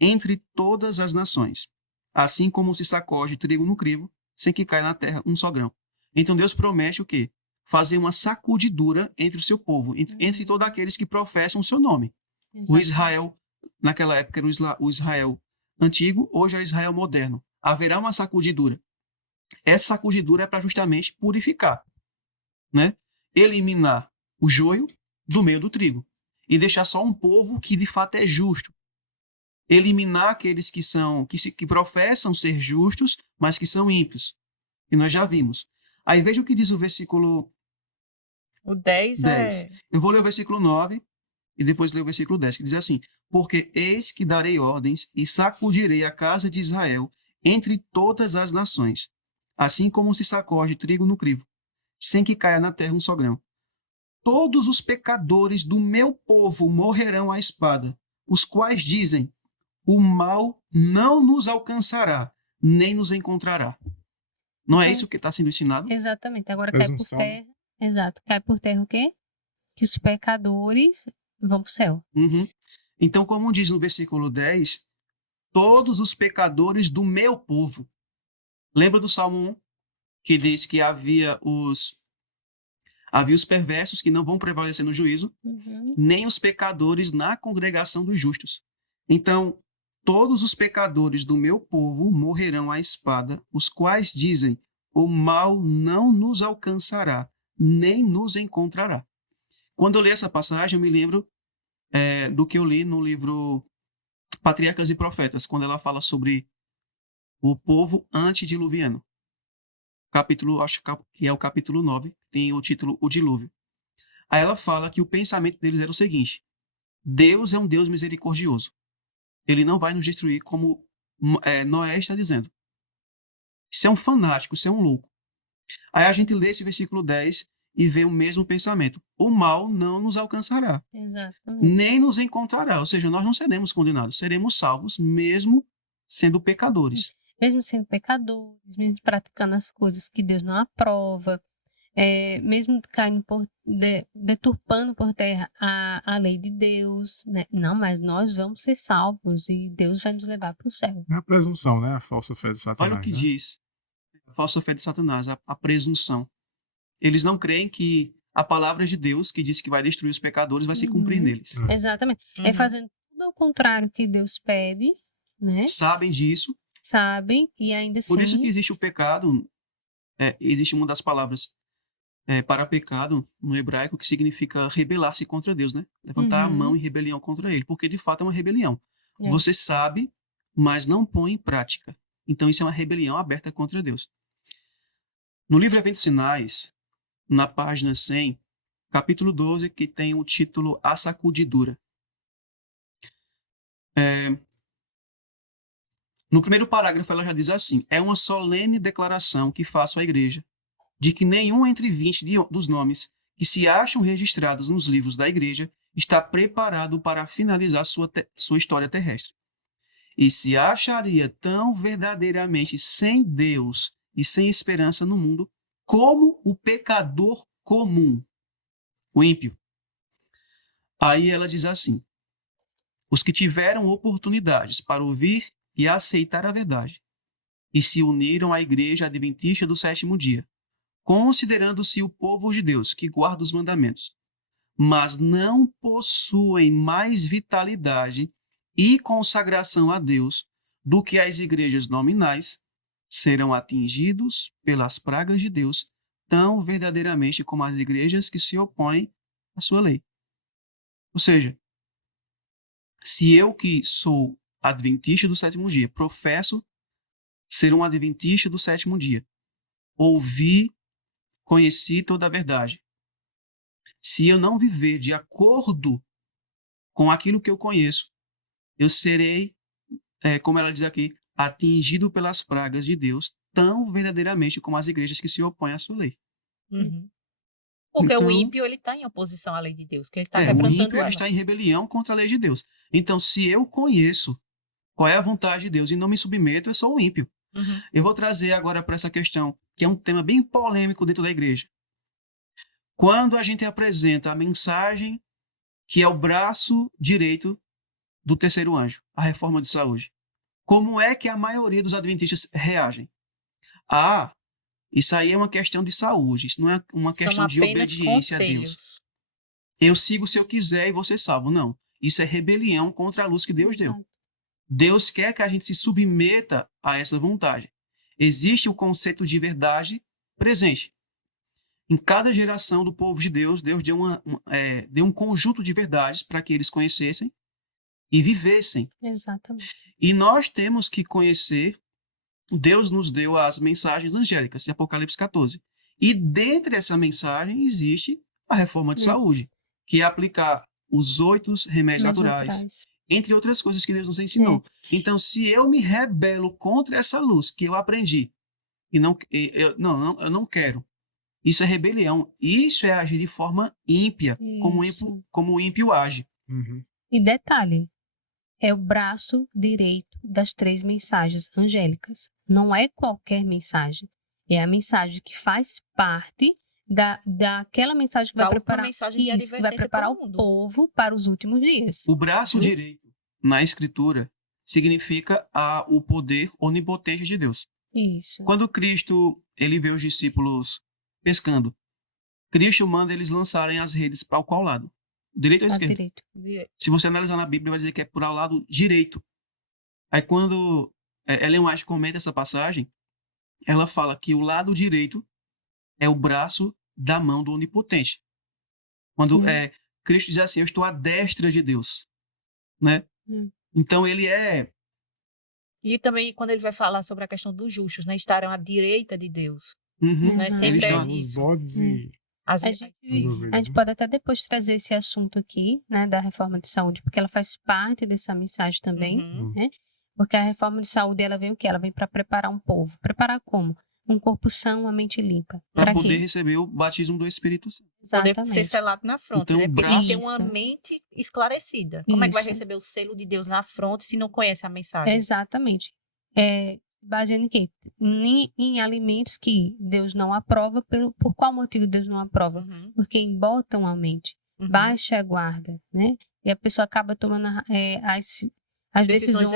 entre todas as nações, assim como se sacode trigo no crivo, sem que caia na terra um só grão. Então Deus promete o quê? Fazer uma sacudidura entre o seu povo, entre todos aqueles que professam o seu nome. O Israel, naquela época era o Israel antigo, hoje é o Israel moderno. Haverá uma sacudidura. Essa sacudidura é para justamente purificar, né? Eliminar o joio do meio do trigo e deixar só um povo que de fato é justo. Eliminar aqueles que professam ser justos, mas que são ímpios, que nós já vimos. Aí veja o que diz o versículo O 10 é... Eu vou ler o versículo 9 e depois ler o versículo 10, que diz assim: Porque eis que darei ordens e sacudirei a casa de Israel entre todas as nações, assim como se sacode trigo no crivo, sem que caia na terra um só grão. Todos os pecadores do meu povo morrerão à espada, os quais dizem: o mal não nos alcançará, nem nos encontrará. Não é isso que está sendo ensinado? Exatamente. Agora cai por Presunção. terra. Exato. Cai por terra o quê? Que os pecadores vão para o céu. Uhum. Então, como diz no versículo 10, todos os pecadores do meu povo. Lembra do Salmo 1, que diz que havia os perversos que não vão prevalecer no juízo, nem os pecadores na congregação dos justos. Então, todos os pecadores do meu povo morrerão à espada, os quais dizem: o mal não nos alcançará, nem nos encontrará. Quando eu li essa passagem, eu me lembro do que eu li no livro Patriarcas e Profetas, quando ela fala sobre o povo antediluviano. Capítulo, acho que é o capítulo 9, tem o título O Dilúvio. Aí ela fala que o pensamento deles era o seguinte: Deus é um Deus misericordioso. Ele não vai nos destruir como Noé está dizendo. Isso é um fanático, isso é um louco. Aí a gente lê esse versículo 10 e vê o mesmo pensamento. O mal não nos alcançará, Exatamente. nem nos encontrará. Ou seja, nós não seremos condenados, seremos salvos mesmo sendo pecadores. Mesmo sendo pecadores, mesmo praticando as coisas que Deus não aprova, mesmo caindo deturpando por terra a lei de Deus, né? Não, mas nós vamos ser salvos e Deus vai nos levar para o céu. É a presunção, né? A falsa fé de Satanás. Olha o que né? diz a falsa fé de Satanás, a presunção. Eles não creem que a palavra de Deus, que diz que vai destruir os pecadores, vai se cumprir Uhum. neles. Exatamente. Uhum. É fazendo tudo ao contrário que Deus pede, né? Sabem disso. Sabem, e ainda assim. Por isso que existe o pecado. Existe uma das palavras para pecado no hebraico que significa rebelar-se contra Deus, né? Levantar a mão em rebelião contra ele, porque de fato é uma rebelião. É. Você sabe, mas não põe em prática. Então isso é uma rebelião aberta contra Deus. No livro Eventos Sinais, na página 100, capítulo 12, que tem o título A Sacudidura. No primeiro parágrafo ela já diz assim: é uma solene declaração que faço à igreja de que nenhum entre 20 dos nomes que se acham registrados nos livros da igreja está preparado para finalizar sua história terrestre. E se acharia tão verdadeiramente sem Deus e sem esperança no mundo como o pecador comum, o ímpio. Aí ela diz assim: os que tiveram oportunidades para ouvir e aceitar a verdade e se uniram à igreja adventista do sétimo dia, considerando-se o povo de Deus que guarda os mandamentos, mas não possuem mais vitalidade e consagração a Deus do que as igrejas nominais, serão atingidos pelas pragas de Deus tão verdadeiramente como as igrejas que se opõem à sua lei. Ou seja, se eu que sou adventista do sétimo dia, professo ser um adventista do sétimo dia, ouvi, conheci toda a verdade. Se eu não viver de acordo com aquilo que eu conheço, eu serei, como ela diz aqui, atingido pelas pragas de Deus tão verdadeiramente como as igrejas que se opõem à sua lei. Uhum. Porque Então, o ímpio, ele está em oposição à lei de Deus, que ele está o quebrantando ímpio ele ela. está em rebelião contra a lei de Deus. Então, se eu conheço qual é a vontade de Deus e não me submeto, eu sou um ímpio. Uhum. Eu vou trazer agora para essa questão, que é um tema bem polêmico dentro da igreja. Quando a gente apresenta a mensagem que é o braço direito do terceiro anjo, a reforma de saúde, como é que a maioria dos adventistas reagem? Isso aí é uma questão de saúde, isso não é uma questão de apenas obediência a Deus. conselhos. Eu sigo se eu quiser e vou ser salvo. Não, isso é rebelião contra a luz que Deus deu. Exato. Deus quer que a gente se submeta a essa vontade. Existe o conceito de verdade presente. Em cada geração do povo de Deus, Deus deu um conjunto de verdades para que eles conhecessem e vivessem. Exatamente. E nós temos que conhecer, Deus nos deu as mensagens angélicas, de Apocalipse 14. E dentre essa mensagem existe a reforma de saúde, que é aplicar os 8 remédios naturais, entre outras coisas que Deus nos ensinou. Então, se eu me rebelo contra essa luz que eu aprendi, eu não quero, isso é rebelião. Isso é agir de forma ímpia, como o ímpio age. Uhum. E detalhe, é o braço direito das 3 mensagens angélicas. Não é qualquer mensagem. É a mensagem que faz parte daquela mensagem que vai preparar, que vai preparar o povo para os últimos dias. O braço direito, na Escritura, significa o poder onipotente de Deus. Isso. Quando Cristo ele vê os discípulos pescando, Cristo manda eles lançarem as redes para qual lado? Direito ou esquerdo? Direito. Se você analisar na Bíblia, vai dizer que é para o lado direito. Aí quando Ellen White comenta essa passagem, ela fala que o lado direito é o braço da mão do Onipotente. Quando Cristo diz assim, eu estou à destra de Deus. Né? Então ele é... E também quando ele vai falar sobre a questão dos justos, né? Estarão à direita de Deus. Uhum. Né? Sempre é Os isso. bodes e A gente pode até depois trazer esse assunto aqui, né, da reforma de saúde, porque ela faz parte dessa mensagem também, Uhum. né? Porque a reforma de saúde, ela vem o quê? Ela vem para preparar um povo. Preparar como? Um corpo são, uma mente limpa. Para Para poder quê? receber o batismo do Espírito Santo. Poder ser Exatamente. selado na fronte, Então, né? o Porque tem que ter braço- uma Isso. mente esclarecida. Como é que vai Isso. receber o selo de Deus na fronte se não conhece a mensagem? Exatamente. Baseado em quê? Em alimentos que Deus não aprova. Por qual motivo Deus não aprova? Uhum, Porque embotam a mente, uhum. baixa a guarda, né? E a pessoa acaba tomando as Decisões decisões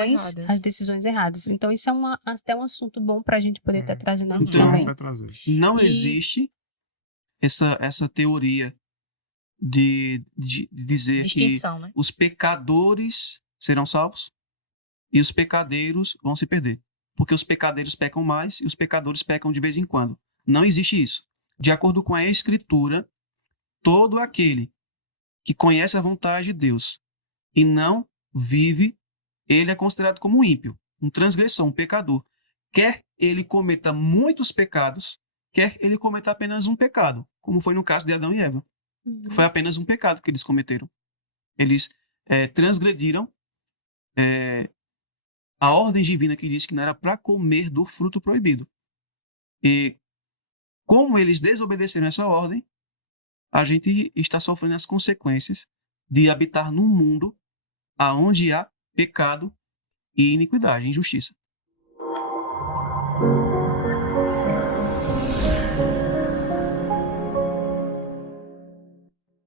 erradas. erradas. Então, isso é até um assunto bom para a gente poder estar trazendo aqui Então, também. vai trazer. Não E- existe essa teoria de dizer que Distinção, né? os pecadores serão salvos e os pecadeiros vão se perder. Porque os pecadeiros pecam mais e os pecadores pecam de vez em quando. Não existe isso. De acordo com a Escritura, todo aquele que conhece a vontade de Deus e não vive, ele é considerado como um ímpio, um transgressor, um pecador. Quer ele cometa muitos pecados, quer ele cometa apenas um pecado, como foi no caso de Adão e Eva. Foi apenas um pecado que eles cometeram. Eles transgrediram a ordem divina que disse que não era para comer do fruto proibido. E como eles desobedeceram essa ordem, a gente está sofrendo as consequências de habitar num mundo aonde há pecado e iniquidade, injustiça.